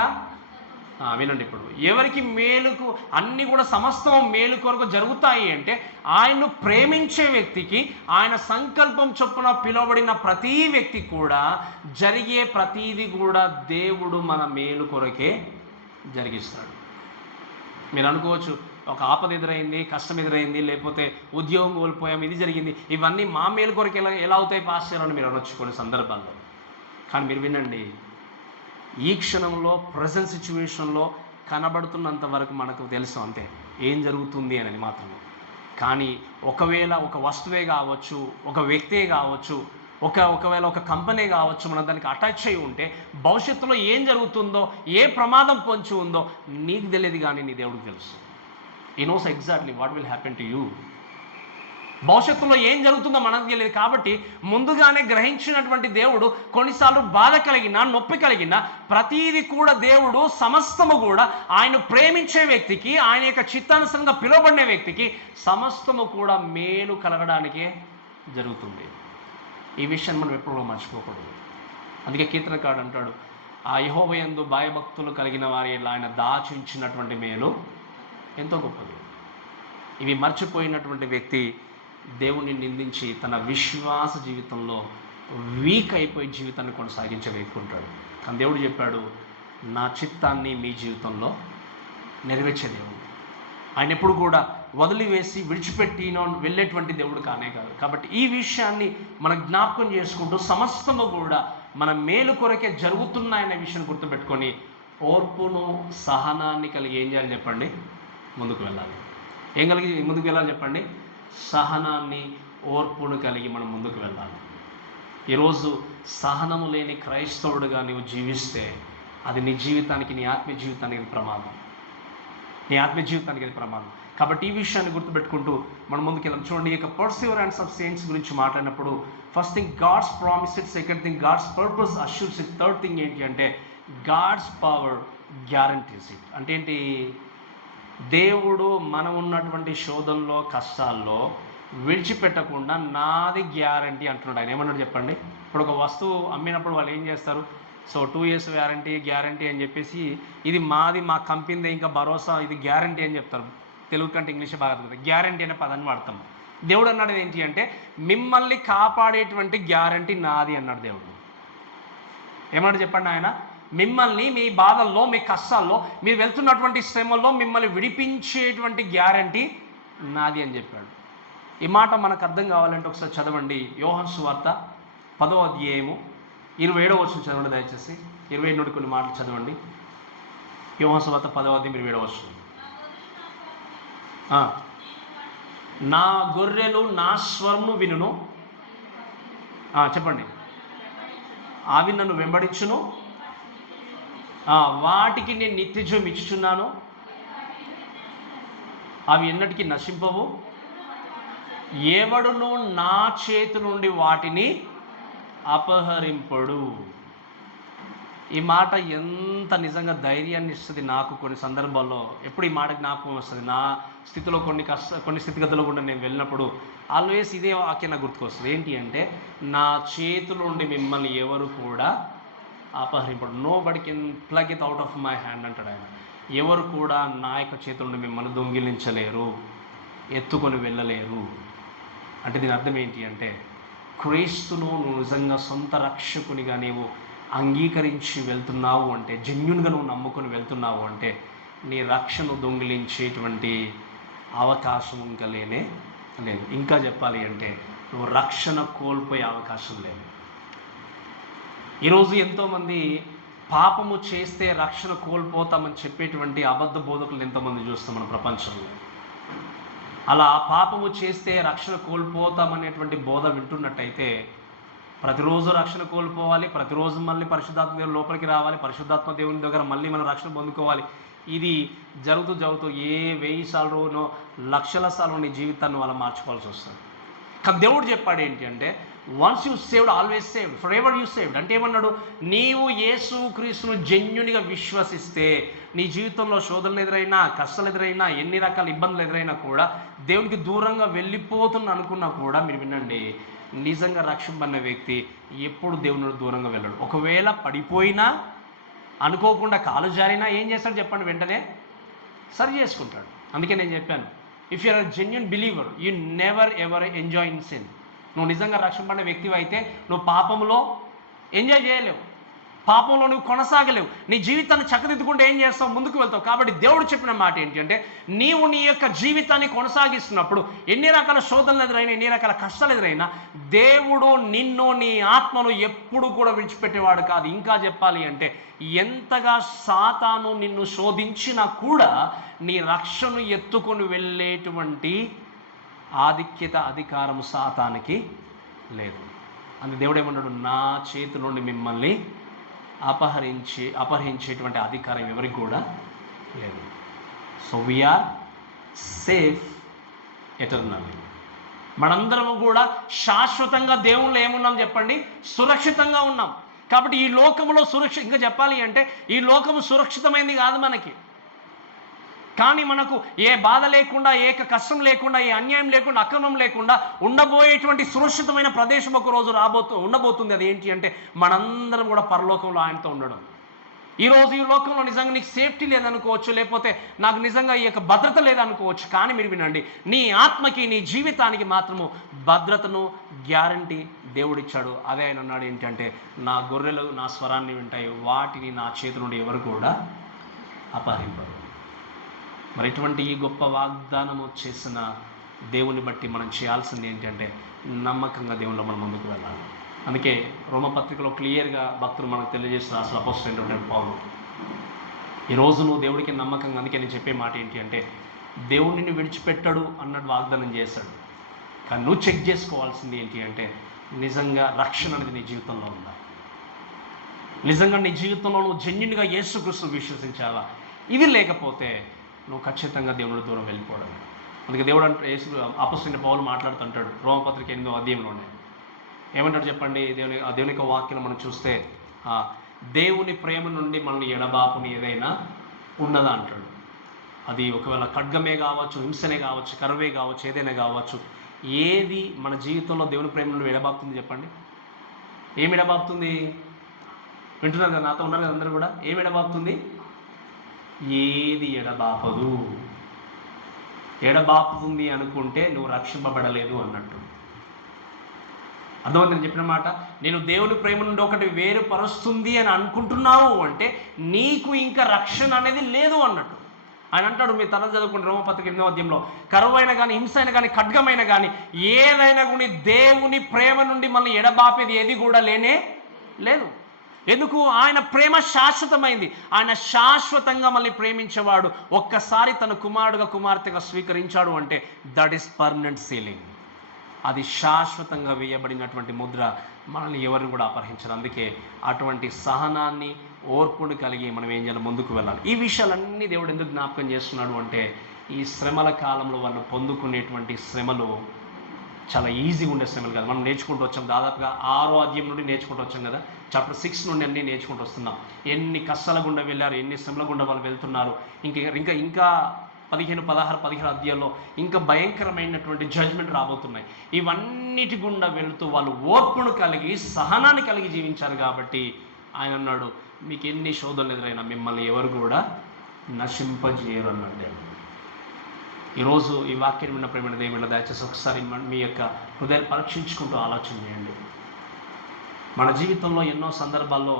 వినండి, ఇప్పుడు ఎవరికి మేలుకు అన్నీ కూడా సమస్తం మేలు కొరకు జరుగుతాయి అంటే, ఆయన్ను ప్రేమించే వ్యక్తికి, ఆయన సంకల్పం చొప్పున పిలువబడిన ప్రతి వ్యక్తి కూడా జరిగే ప్రతీది కూడా దేవుడు మన మేలు కొరకే జరిగిస్తాడు. మీరు అనుకోవచ్చు, ఒక ఆపద ఎదురైంది, కష్టం ఎదురైంది, లేకపోతే ఉద్యోగం కోల్పోయాం, ఇది జరిగింది, ఇవన్నీ మా మేలు కొరకు ఎలా అవుతాయి పాస్టర్ అని మీరు అనొచ్చు కొన్ని సందర్భాల్లో. కానీ మీరు వినండి, ఈ క్షణంలో ప్రజెంట్ సిచ్యువేషన్లో కనబడుతున్నంత వరకు మనకు తెలుసు అంతే ఏం జరుగుతుంది అనేది మాత్రమే. కానీ ఒకవేళ ఒక వస్తువే కావచ్చు, ఒక వ్యక్తే కావచ్చు, ఒకవేళ ఒక కంపెనీ కావచ్చు, మనం దానికి అటాచ్ అయి ఉంటే భవిష్యత్తులో ఏం జరుగుతుందో, ఏ ప్రమాదం పొంచి ఉందో నీకు తెలియదు, కానీ నీ దేవుడికి తెలుసు. He knows exactly what will happen to you. భవిష్యత్తులో ఏం జరుగుతుందో మనకు తెలియదు. కాబట్టి ముందుగానే గ్రహించినటువంటి దేవుడు కొన్నిసార్లు బాధ కలిగినా, నొప్పి కలిగినా ప్రతీది కూడా దేవుడు సమస్తము కూడా ఆయన ప్రేమించే వ్యక్తికి, ఆయన యొక్క చిత్తానుసారంగా పిలువబడిన వ్యక్తికి సమస్తము కూడా మేలు కలగడానికే జరుగుతుంది. ఈ విషయాన్ని మనం ఎప్పుడు మర్చిపోకూడదు. అందుకే కీర్తనకారుడు అంటాడు, ఆ యెహోవా యందు భయభక్తులు కలిగిన వారి ఆయన దాచించినటువంటి మేలు ఎంతో గొప్పది. ఇవి మర్చిపోయినటువంటి వ్యక్తి దేవుణ్ణి నిందించి తన విశ్వాస జీవితంలో వీక్ అయిపోయి జీవితాన్ని కొనసాగించే వ్యక్తి ఉంటాడు. కానీ దేవుడు చెప్పాడు, నా చిత్తాన్ని మీ జీవితంలో నెరవేర్చే దేవుడు. ఆయన ఎప్పుడు కూడా వదిలివేసి విడిచిపెట్టిన వెళ్ళేటువంటి దేవుడు కానే కాదు. కాబట్టి ఈ విషయాన్ని మనం జ్ఞాపకం చేసుకుంటూ సమస్తము కూడా మన మేలు కొరకే జరుగుతున్నాయనే విషయం గుర్తుపెట్టుకొని ఓర్పును సహనాన్ని కలిగి ఏం చేయాలి చెప్పండి? ముందుకు వెళ్ళాలి. ఏం కలిగి ముందుకు వెళ్ళాలి చెప్పండి? సహనాన్ని, ఓర్పును కలిగి మనం ముందుకు వెళ్ళాలి. ఈరోజు సహనము లేని క్రైస్తవుడుగా నీవు జీవిస్తే అది నీ జీవితానికి, నీ ఆత్మీయ జీవితానికి ప్రమాదం. నీ ఆత్మీయ జీవితానికి అది ప్రమాదం. కాబట్టి ఈ విషయాన్ని గుర్తుపెట్టుకుంటూ మనం ముందుకెళ్ళాం. చూడండి, ఇక పర్సివరెన్స్ ఆఫ్ సెయింట్స్ గురించి మాట్లాడినప్పుడు first thing God's promise it, second thing God's purpose assures it, third thing ఏంటి అంటే గాడ్స్ పవర్ గ్యారంటీస్ ఇట్. అంటే ఏంటి? దేవుడు మనం ఉన్నటువంటి శోధనలో, కష్టాల్లో విడిచిపెట్టకుండా నాది గ్యారంటీ అంటున్నాడు. ఆయన ఏమన్నాడు చెప్పండి? ఇప్పుడు ఒక వస్తువు అమ్మినప్పుడు వాళ్ళు ఏం చేస్తారు? సో 2 years గ్యారంటీ అని చెప్పేసి ఇది మాది, మా కంపెనీదే, ఇంకా భరోసా, ఇది గ్యారంటీ అని చెప్తారు. తెలుగు కంటే ఇంగ్లీష్ బాగా అర్థం. గ్యారంటీ అనే పదాన్ని వాడతాం. దేవుడు అన్నాడు ఏంటి అంటే మిమ్మల్ని కాపాడేటువంటి గ్యారంటీ నాది అన్నాడు దేవుడు. ఏమన్నాడు చెప్పండి? ఆయన మిమ్మల్ని మీ బాధల్లో, మీ కష్టాల్లో, మీరు వెళ్తున్నటువంటి శ్రమల్లో మిమ్మల్ని విడిపించేటువంటి గ్యారంటీ నాది అని చెప్పాడు. ఈ మాట మనకు అర్థం కావాలంటే ఒకసారి చదవండి, యోహాను సువార్త 10వ అధ్యాయము 27వ వచనం చదవండి దయచేసి. 27 నుండి కొన్ని మాటలు చదవండి. యోహాను సువార్త 10వ అధ్యాయం 27వ వచనం. నా గొర్రెలు నా స్వరమును వినును, చెప్పండి, అవి నన్ను వెంబడించును, వాటికి నేను నిత్యజీవం ఇచ్చుచున్నాను, అవి ఎన్నటికీ నశింపవు, ఎవడును నా చేతి నుండి వాటిని అపహరింపడు. ఈ మాట ఎంత నిజంగా ధైర్యాన్ని ఇస్తుంది నాకు. కొన్ని సందర్భాల్లో ఎప్పుడు ఈ మాట జ్ఞాపకం వస్తుంది. నా స్థితిలో కొన్ని స్థితిగతులు కూడా నేను వెళ్ళినప్పుడు ఆల్వేస్ ఇదే వాక్యం నాకు గుర్తుకొస్తుంది. ఏంటి అంటే నా చేతుల నుండి మిమ్మల్ని ఎవరు కూడా అపహరింపడు. నో బడి can plug it out of my hand అంటాడు ఆయన. ఎవరు కూడా నా యొక్క చేతుల నుండి మిమ్మల్ని దొంగిలించలేరు, ఎత్తుకొని వెళ్ళలేరు. అంటే దీని అర్థం ఏంటి అంటే క్రీస్తును నువ్వు నిజంగా సొంత రక్షకునిగా నీవు అంగీకరించి వెళ్తున్నావు అంటే, జెన్యూన్గా నువ్వు నమ్ముకొని వెళ్తున్నావు అంటే నీ రక్షణ దొంగిలించేటువంటి అవకాశం ఇంకా లేనే లేదు. ఇంకా చెప్పాలి అంటే నువ్వు రక్షణ కోల్పోయే అవకాశం లేదు. ఈరోజు ఎంతోమంది పాపము చేస్తే రక్షణ కోల్పోతామని చెప్పేటువంటి అబద్ధ బోధకులు ఎంతోమంది చూస్తాం మన ప్రపంచంలో. అలా పాపము చేస్తే రక్షణ కోల్పోతామనేటువంటి బోధ వింటున్నట్టయితే ప్రతిరోజు రక్షణ కోల్పోవాలి, ప్రతిరోజు మళ్ళీ పరిశుద్ధాత్మ దేవుని లోపలికి రావాలి, పరిశుద్ధాత్మ దేవుని దగ్గర మళ్ళీ మనం రక్షణ పొందుకోవాలి. ఇది జరుగుతూ ఏ 1000 సార్లునో లక్షల సార్లు నీ జీవితాన్ని వాళ్ళు మార్చుకోవాల్సి వస్తుంది. కానీ దేవుడు చెప్పాడు ఏంటి అంటే once you saved always saved, for ever you saved. అంటే ఏమన్నాడు? నీవు యేసు క్రీస్తును జెన్యూన్గా విశ్వసిస్తే నీ జీవితంలో శోధనలు ఎదురైనా, కష్టాలు ఎదురైనా, ఎన్ని రకాల ఇబ్బందులు ఎదురైనా కూడా, దేవునికి దూరంగా వెళ్ళిపోతున్నా అనుకున్నా కూడా, మీరు వినండి, నిజంగా రక్షింపబడిన వ్యక్తి ఎప్పుడు దేవుని దూరంగా వెళ్ళాడు. ఒకవేళ పడిపోయినా, అనుకోకుండా కాలు జారినా ఏం చేస్తాడు చెప్పండి? వెంటనే సరి చేసుకుంటాడు. అందుకే నేను చెప్పాను, if you are a genuine believer you never ever enjoy in sin. నువ్వు నిజంగా రక్షింపబడిన వ్యక్తివి అయితే నువ్వు పాపంలో ఎంజాయ్ చేయలేవు, పాపంలో నువ్వు కొనసాగలేవు. నీ జీవితాన్ని చక్కదిద్దుకుంటే ఏం చేస్తావు? ముందుకు వెళ్తావు. కాబట్టి దేవుడు చెప్పిన మాట ఏంటి అంటే నీవు నీ యొక్క జీవితాన్ని కొనసాగిస్తున్నప్పుడు ఎన్ని రకాల శోధనలు ఎదురైనా, ఎన్ని రకాల కష్టాలు ఎదురైనా, దేవుడు నిన్ను, నీ ఆత్మను ఎప్పుడు కూడా విడిచిపెట్టేవాడు కాదు. ఇంకా చెప్పాలి అంటే ఎంతగా సాతాను నిన్ను శోధించినా కూడా నీ రక్షణను ఎత్తుకొని వెళ్ళేటువంటి ఆధిక్యత, అధికారం సాతానికి లేదు. అందుకే దేవుడు ఏమన్నాడు? నా చేతి నుండి మిమ్మల్ని అపహరించేటువంటి అధికారం ఎవరికి కూడా లేదు. So we are safe eternally. మనందరము కూడా శాశ్వతంగా దేవుళ్ళు ఏమున్నాం చెప్పండి? సురక్షితంగా ఉన్నాం. కాబట్టి ఈ లోకంలో ఇంకా చెప్పాలి అంటే ఈ లోకము సురక్షితమైంది కాదు మనకి. కానీ మనకు ఏ బాధ లేకుండా, ఏ కష్టం లేకుండా, ఏ అన్యాయం లేకుండా, అక్రమం లేకుండా ఉండబోయేటువంటి సురక్షితమైన ప్రదేశం ఒక రోజు ఉండబోతుంది. అది ఏంటి అంటే మనందరం కూడా పరలోకంలో ఆయనతో ఉండడం. ఈరోజు ఈ లోకంలో నిజంగా నీకు సేఫ్టీ లేదనుకోవచ్చు, లేకపోతే నాకు నిజంగా ఈ యొక్క భద్రత లేదనుకోవచ్చు. కానీ మీరు వినండి, నీ ఆత్మకి, నీ జీవితానికి మాత్రము భద్రతను, గ్యారంటీ దేవుడిచ్చాడు. అదే ఆయన అన్నాడు ఏంటంటే నా గొర్రెలు నా స్వరాన్ని వింటాయి, వాటిని నా చేతి నుండి ఎవరు కూడా అపహరింపరు. మరి ఇటువంటి ఈ గొప్ప వాగ్దానము చేసిన దేవుని బట్టి మనం చేయాల్సింది ఏంటంటే నమ్మకంగా దేవునిలో మనం ముందుకు వెళ్ళాలి. అందుకే రోమపత్రికలో క్లియర్గా భక్తులు మనకు తెలియజేస్తున్నారు అసలు అపోస్తలుడైనటువంటి పౌలు. ఈరోజు నువ్వు దేవుడికి నమ్మకంగా, అందుకే నేను చెప్పే మాట ఏంటి అంటే, దేవుడిని నిన్ను విడిచిపెట్టాడు అన్నట్టు వాగ్దానం చేశాడు. కానీ నువ్వు చెక్ చేసుకోవాల్సింది ఏంటి అంటే, నిజంగా రక్షణ అనేది నీ జీవితంలో ఉందా? నిజంగా నీ జీవితంలో నువ్వు జెన్యున్గా యేసుక్రీస్తును విశ్వసించాలా? ఇది లేకపోతే నువ్వు ఖచ్చితంగా దేవుడి దూరం వెళ్ళిపోవడం. అందుకే దేవుడు అంటే అపోస్తలుడైన పౌలు మాట్లాడుతుంటాడు రోమపత్రిక 8వ అధ్యాయంలోనే. ఏమంటాడు చెప్పండి? దేవుని యొక్క వాక్యం మనం చూస్తే, దేవుని ప్రేమ నుండి మనల్ని ఎడబాపుని ఏదైనా ఉన్నదా అంటాడు. అది ఒకవేళ ఖడ్గమే కావచ్చు, హింసనే కావచ్చు, కరువే కావచ్చు, ఏదైనా కావచ్చు, ఏది మన జీవితంలో దేవుని ప్రేమ నుండి ఎడబాపుతుంది చెప్పండి? ఏమి ఎడబాపుతుంది? వింటున్నారు కదా, నాతో ఉన్నారు కదా అందరూ కూడా. ఏమి ఎడబాపుతుంది? ఏది ఎడబాపదు. ఎడబాపుతుంది అనుకుంటే నువ్వు రక్షింపబడలేదు అన్నట్టు. అర్థమైంది నేను చెప్పిన మాట? నేను దేవుని ప్రేమ నుండి ఒకటి వేరుపరుస్తుంది అని అనుకుంటున్నావు అంటే నీకు ఇంకా రక్షణ అనేది లేదు అన్నట్టు. ఆయన అంటాడు, మీరు తల చదువుకుంటే రోమపత్రిక 8వ అధ్యాయంలో, కరువైన కానీ, హింస అయినా కానీ, ఖడ్గమైన కానీ, ఏదైనా కూడా దేవుని ప్రేమ నుండి మనల్ని ఎడబాపేది ఏది కూడా లేనే లేదు. ఎందుకు? ఆయన ప్రేమ శాశ్వతమైంది. ఆయన శాశ్వతంగా మనల్ని ప్రేమించేవాడు. ఒక్కసారి తన కుమారుడుగా, కుమార్తెగా స్వీకరించాడు అంటే దట్ ఈస్ పర్మనెంట్ సీలింగ్. అది శాశ్వతంగా వేయబడినటువంటి ముద్ర. మనల్ని ఎవరిని కూడా అపహరించరు. అందుకే అటువంటి సహనాన్ని, ఓర్పుని కలిగి మనం ఏం చేయాలి? ముందుకు వెళ్ళాలి. ఈ విషయాలన్నీ దేవుడు ఎందుకు జ్ఞాపకం చేస్తున్నాడు అంటే, ఈ శ్రమల కాలంలో వాళ్ళు పొందుకునేటువంటి శ్రమలు చాలా ఈజీగా ఉండే శ్రమలు కాదు. మనం నేర్చుకుంటూ వచ్చాం, దాదాపుగా 6వ అధ్యాయం నుండి నేర్చుకుంటూ వచ్చాం కదా, చాప్టర్ 6 నుండి అన్నీ నేర్చుకుంటూ వస్తున్నాం. ఎన్ని కష్టాల గుండా వెళ్ళారు, ఎన్ని శ్రమల గుండా వాళ్ళు వెళ్తున్నారు. ఇంకా 15, 16, 17 అధ్యాయంలో ఇంకా భయంకరమైనటువంటి జడ్జ్మెంట్ రాబోతున్నాయి. ఇవన్నిటి గుండా వెళుతూ వాళ్ళు ఓర్పును కలిగి, సహనాన్ని కలిగి జీవించారు. కాబట్టి ఆయన అన్నాడు, మీకు ఎన్ని శోధనలు ఎదురైనా మిమ్మల్ని ఎవరు కూడా నశింపజేయరు అన్నాడు. ఈరోజు ఈ వాక్యం విన్న ప్రేమైన దేవుళ్ళ దయచేసి ఒకసారి మీ యొక్క హృదయాన్ని పరీక్షించుకుంటూ ఆలోచన చేయండి. మన జీవితంలో ఎన్నో సందర్భాల్లో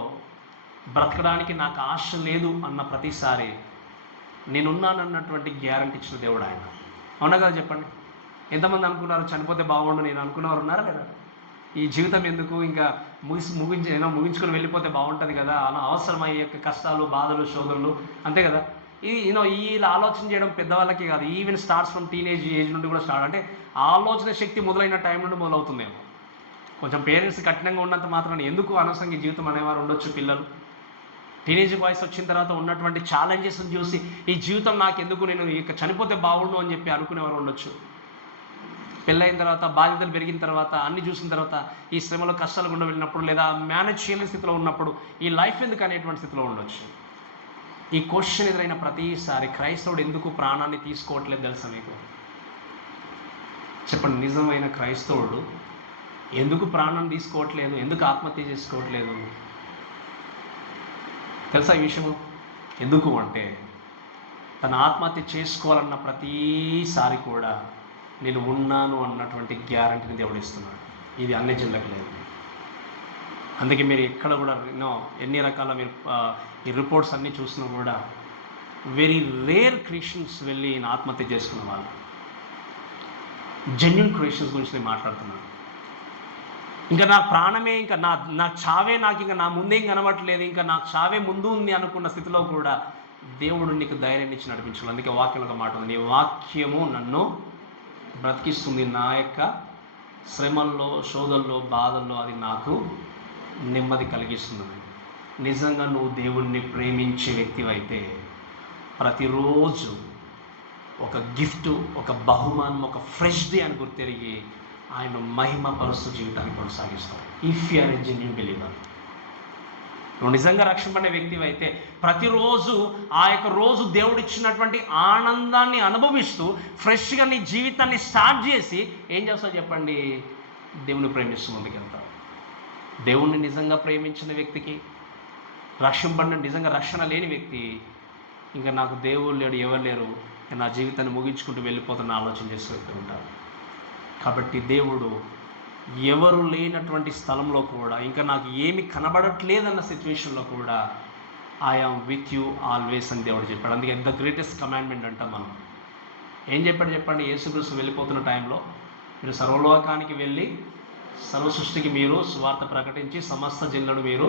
బ్రతకడానికి నాకు ఆశ లేదు అన్న ప్రతిసారి నేనున్నానన్నటువంటి గ్యారంటీ ఇచ్చిన దేవుడు ఆయన. అవునా కదా చెప్పండి? ఎంతమంది అనుకున్నారు చనిపోతే బాగుండు? నేను అనుకున్నవారు ఉన్నారా లేదా? ఈ జీవితం ఎందుకు, ఇంకా ముగించుకొని వెళ్ళిపోతే బాగుంటుంది కదా అన్న అవసరమయ్యే యొక్క కష్టాలు, బాధలు, శోధనలు, అంతే కదా. ఇలా ఆలోచన చేయడం పెద్దవాళ్ళకి కాదు, even starts from teenage age నుండి కూడా స్టార్ట్. అంటే ఆలోచన శక్తి మొదలైన టైం నుండి మొదలవుతుందేమో. కొంచెం పేరెంట్స్ కఠినంగా ఉన్నంత మాత్రాన్ని ఎందుకు అనవసరంగా జీవితం అనేవారు ఉండొచ్చు. పిల్లలు టీనేజ్ వయసు వచ్చిన తర్వాత ఉన్నటువంటి ఛాలెంజెస్ని చూసి ఈ జీవితం నాకు ఎందుకు, నేను ఇక చనిపోతే బాగుండు అని చెప్పి అనుకునేవారు ఉండొచ్చు. పెళ్ళైన తర్వాత, బాధ్యతలు పెరిగిన తర్వాత, అన్ని చూసిన తర్వాత ఈ శ్రమలో కష్టాలు గుండా వెళ్ళినప్పుడు, లేదా మేనేజ్ చేయలేని స్థితిలో ఉన్నప్పుడు ఈ లైఫ్ ఎందుకు అనేటువంటి స్థితిలో ఉండొచ్చు. ఈ క్వశ్చన్ ఎదురైన ప్రతిసారి క్రైస్తవుడు ఎందుకు ప్రాణాన్ని తీసుకోవట్లేదు తెలుసా మీకు? చెప్పండి, నిజమైన క్రైస్తవుడు ఎందుకు ప్రాణాన్ని తీసుకోవట్లేదు, ఎందుకు ఆత్మహత్య చేసుకోవట్లేదు తెలుసా ఈ విషయము? ఎందుకు అంటే తన ఆత్మహత్య చేసుకోవాలన్న ప్రతిసారి కూడా నేను ఉన్నాను అన్నటువంటి గ్యారంటీని దేవుడు ఇస్తున్నాడు. ఇది అన్ని జిల్లకు లేదు. అందుకే మీరు ఎక్కడ కూడా ఎన్ని రకాల మీరు ఈ రిపోర్ట్స్ అన్నీ చూసినా కూడా వెరీ రేర్ క్రిస్టియన్స్ వెళ్ళి ఆత్మహత్య చేసుకున్న వాళ్ళు. జెన్యూన్ క్రిస్టియన్స్ గురించి నేను మాట్లాడుతున్నాను. ఇంకా నా ప్రాణమే, ఇంకా నా చావే నాకు ఇంకా నా ముందేం కనబడట్లేదు, ఇంకా నాకు చావే ముందు ఉంది అనుకున్న స్థితిలో కూడా దేవుడు నీకు ధైర్యం ఇచ్చి నడిపించాలి. అందుకే వాక్యంలో ఒక మాట ఉంది, నీ వాక్యము నన్ను బ్రతికిస్తుంది, నా యొక్క శ్రమల్లో, శోధల్లో, బాధల్లో అది నాకు నెమ్మది కలిగిస్తుంది. నిజంగా నువ్వు దేవుణ్ణి ప్రేమించే వ్యక్తివైతే ప్రతిరోజు ఒక గిఫ్ట్, ఒక బహుమానం, ఒక ఫ్రెష్ డే అని గుర్తెరిగి ఆయన మహిమ పరుస్తూ జీవితాన్ని కొనసాగిస్తావు. If you are a genuine believer, నువ్వు నిజంగా రక్షింపబడే వ్యక్తి అయితే ప్రతిరోజు ఆ యొక్క రోజు దేవుడిచ్చినటువంటి ఆనందాన్ని అనుభవిస్తూ ఫ్రెష్గా నీ జీవితాన్ని స్టార్ట్ చేసి ఏం చేస్తావు చెప్పండి? దేవుని ప్రేమిస్తూ ముందుకెళ్తావు. దేవుణ్ణి నిజంగా ప్రేమించిన వ్యక్తికి, రక్షింపబడిన నిజంగా రక్షణ లేని వ్యక్తి ఇంకా నాకు దేవుడు లేడు, ఎవరు లేరు, నా జీవితాన్ని ముగించుకుంటూ వెళ్ళిపోతున్న ఆలోచన చేస్తూ ఉంటారు. కాబట్టి దేవుడు ఎవరు లేనటువంటి స్థలంలో కూడా, ఇంకా నాకు ఏమి కనబడట్లేదన్న సిచ్యువేషన్లో కూడా I am with you always అని దేవుడు చెప్పాడు. అందుకే ద గ్రేటెస్ట్ కమాండ్మెంట్ అంటాం మనం. ఏం చెప్పాడు చెప్పండి? యేసుక్రీస్తు వెళ్ళిపోతున్న టైంలో మీరు సర్వలోకానికి వెళ్ళి సర్వ సృష్టికి మీరు సువార్త ప్రకటించి సమస్త జనులను మీరు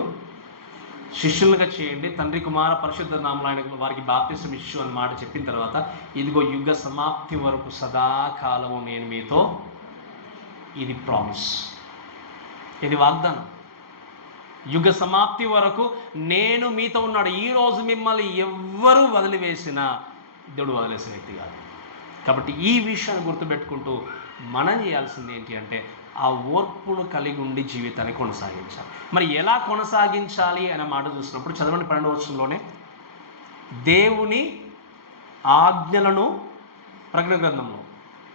శిష్యులుగా చేయండి, తండ్రి కుమార పరిశుద్ధ నామములో ఆయన వారికి బాప్తిసం ఇచ్చు అని మాట చెప్పిన తర్వాత, ఇదిగో యుగ సమాప్తి వరకు సదాకాలము నేను మీతో, ఇది ప్రామిస్, ఇది వాగ్దానం. యుగ సమాప్తి వరకు నేను మీతో ఉన్నాడు. ఈరోజు మిమ్మల్ని ఎవ్వరూ వదిలివేసినా దేవుడు వదిలేసే వ్యక్తి కాదు. కాబట్టి ఈ విషయాన్ని గుర్తుపెట్టుకుంటూ మనం చేయాల్సింది ఏంటి అంటే ఆ ఓర్పును కలిగి ఉండి జీవితాన్ని కొనసాగించాలి. మరి ఎలా కొనసాగించాలి అనే మాట చూసినప్పుడు చదవండి 12వ వచనంలోనే, దేవుని ఆజ్ఞలను ప్రకటన గ్రంథంలో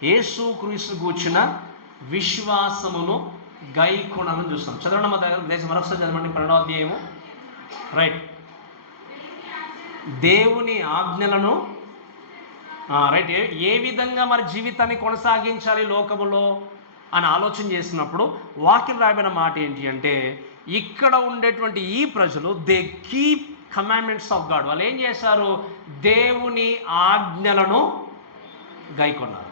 యేసు క్రీస్తు గూర్చిన విశ్వాసమును గైకొనాలని చూస్తాం. చదవండి మా దగ్గర మరొకసారి చదవండి 12వ అధ్యాయము. రైట్, దేవుని ఆజ్ఞలను రైట్ ఏ విధంగా మరి జీవితాన్ని కొనసాగించాలి లోకములో అని ఆలోచన చేసినప్పుడు వాక్యం రాయబడిన మాట ఏంటి అంటే, ఇక్కడ ఉండేటువంటి ఈ ప్రజలు they keep commandments of God. వాళ్ళు ఏం చేశారు? దేవుని ఆజ్ఞలను గైకొన్నారు.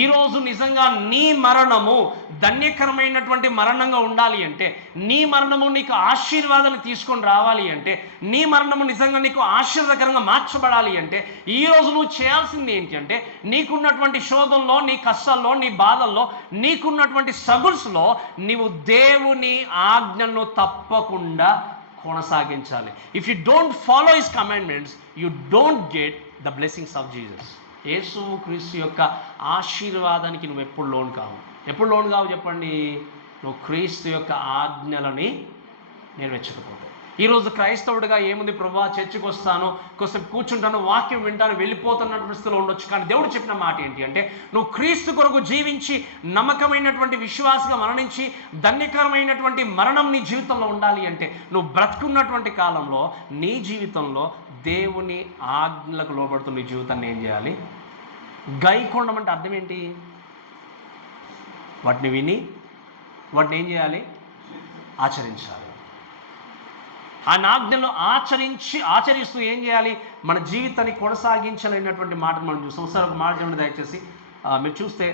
ఈరోజు నిజంగా నీ మరణము ధన్యకరమైనటువంటి మరణంగా ఉండాలి అంటే, నీ మరణము నీకు ఆశీర్వాదాన్ని తీసుకొని రావాలి అంటే, నీ మరణము నిజంగా నీకు ఆశీర్వాదకరంగా మార్చబడాలి అంటే, ఈరోజు నువ్వు చేయాల్సింది ఏంటి అంటే, నీకున్నటువంటి శోధంలో, నీ కష్టాల్లో, నీ బాధల్లో, నీకున్నటువంటి స్ట్రగుల్స్లో నీవు దేవుని ఆజ్ఞలను తప్పకుండా కొనసాగించాలి. If you don't follow his commandments you don't get the blessings of Jesus. Yesu Kristu యొక్క ఆశీర్వాదానికి నువ్వు ఎప్పుడు లోన్ కావు. ఎప్పుడు లోన్ కావు చెప్పండి? నువ్వు క్రీస్తు యొక్క ఆజ్ఞలని నెరవేర్చకపోతే. ఈరోజు క్రైస్తవుడిగా ఏముంది, ప్రభువా చర్చికి వస్తాను, కొంచెం కూర్చుంటాను, వాక్యం వింటాను, వెళ్ళిపోతున్నటువంటి స్థితిలో ఉండొచ్చు. కానీ దేవుడు చెప్పిన మాట ఏంటి అంటే, నువ్వు క్రీస్తు కొరకు జీవించి నమ్మకమైనటువంటి విశ్వాసగా మరణించి ధన్యకరమైనటువంటి మరణం నీ జీవితంలో ఉండాలి అంటే, నువ్వు బ్రతుకున్నటువంటి కాలంలో నీ జీవితంలో దేవుని ఆజ్ఞలకు లోబడుతూ నీ జీవితాన్ని ఏం చేయాలి? గైకొనడం అంటే అర్థం ఏంటి? వాటిని విని వాటిని ఏం చేయాలి? ఆచరించాలి. ఆ ఆజ్ఞలను ఆచరిస్తూ ఏం చేయాలి? మన జీవితాన్ని కొనసాగించాలనేటువంటి మాటను మనం చూస్తాం. ఒకసారి ఒక మాట చెప్పండి దయచేసి. మీరు చూస్తే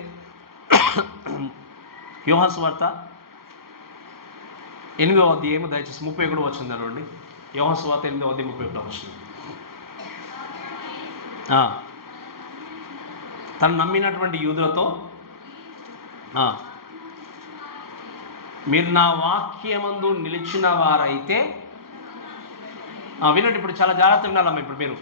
యోహాను సువార్త 8వ అధ్యాయం దయచేసి 31 వచనం చదవండి. యోహాను సువార్త 8వ అధ్యాయం 31 వచనం. తను నమ్మినటువంటి యూదులతో, మీరు నా వాక్యమందు నిలిచిన వారైతే, వినండి ఇప్పుడు చాలా జాగ్రత్తగా వినాలమ్మా. ఇప్పుడు మీరు,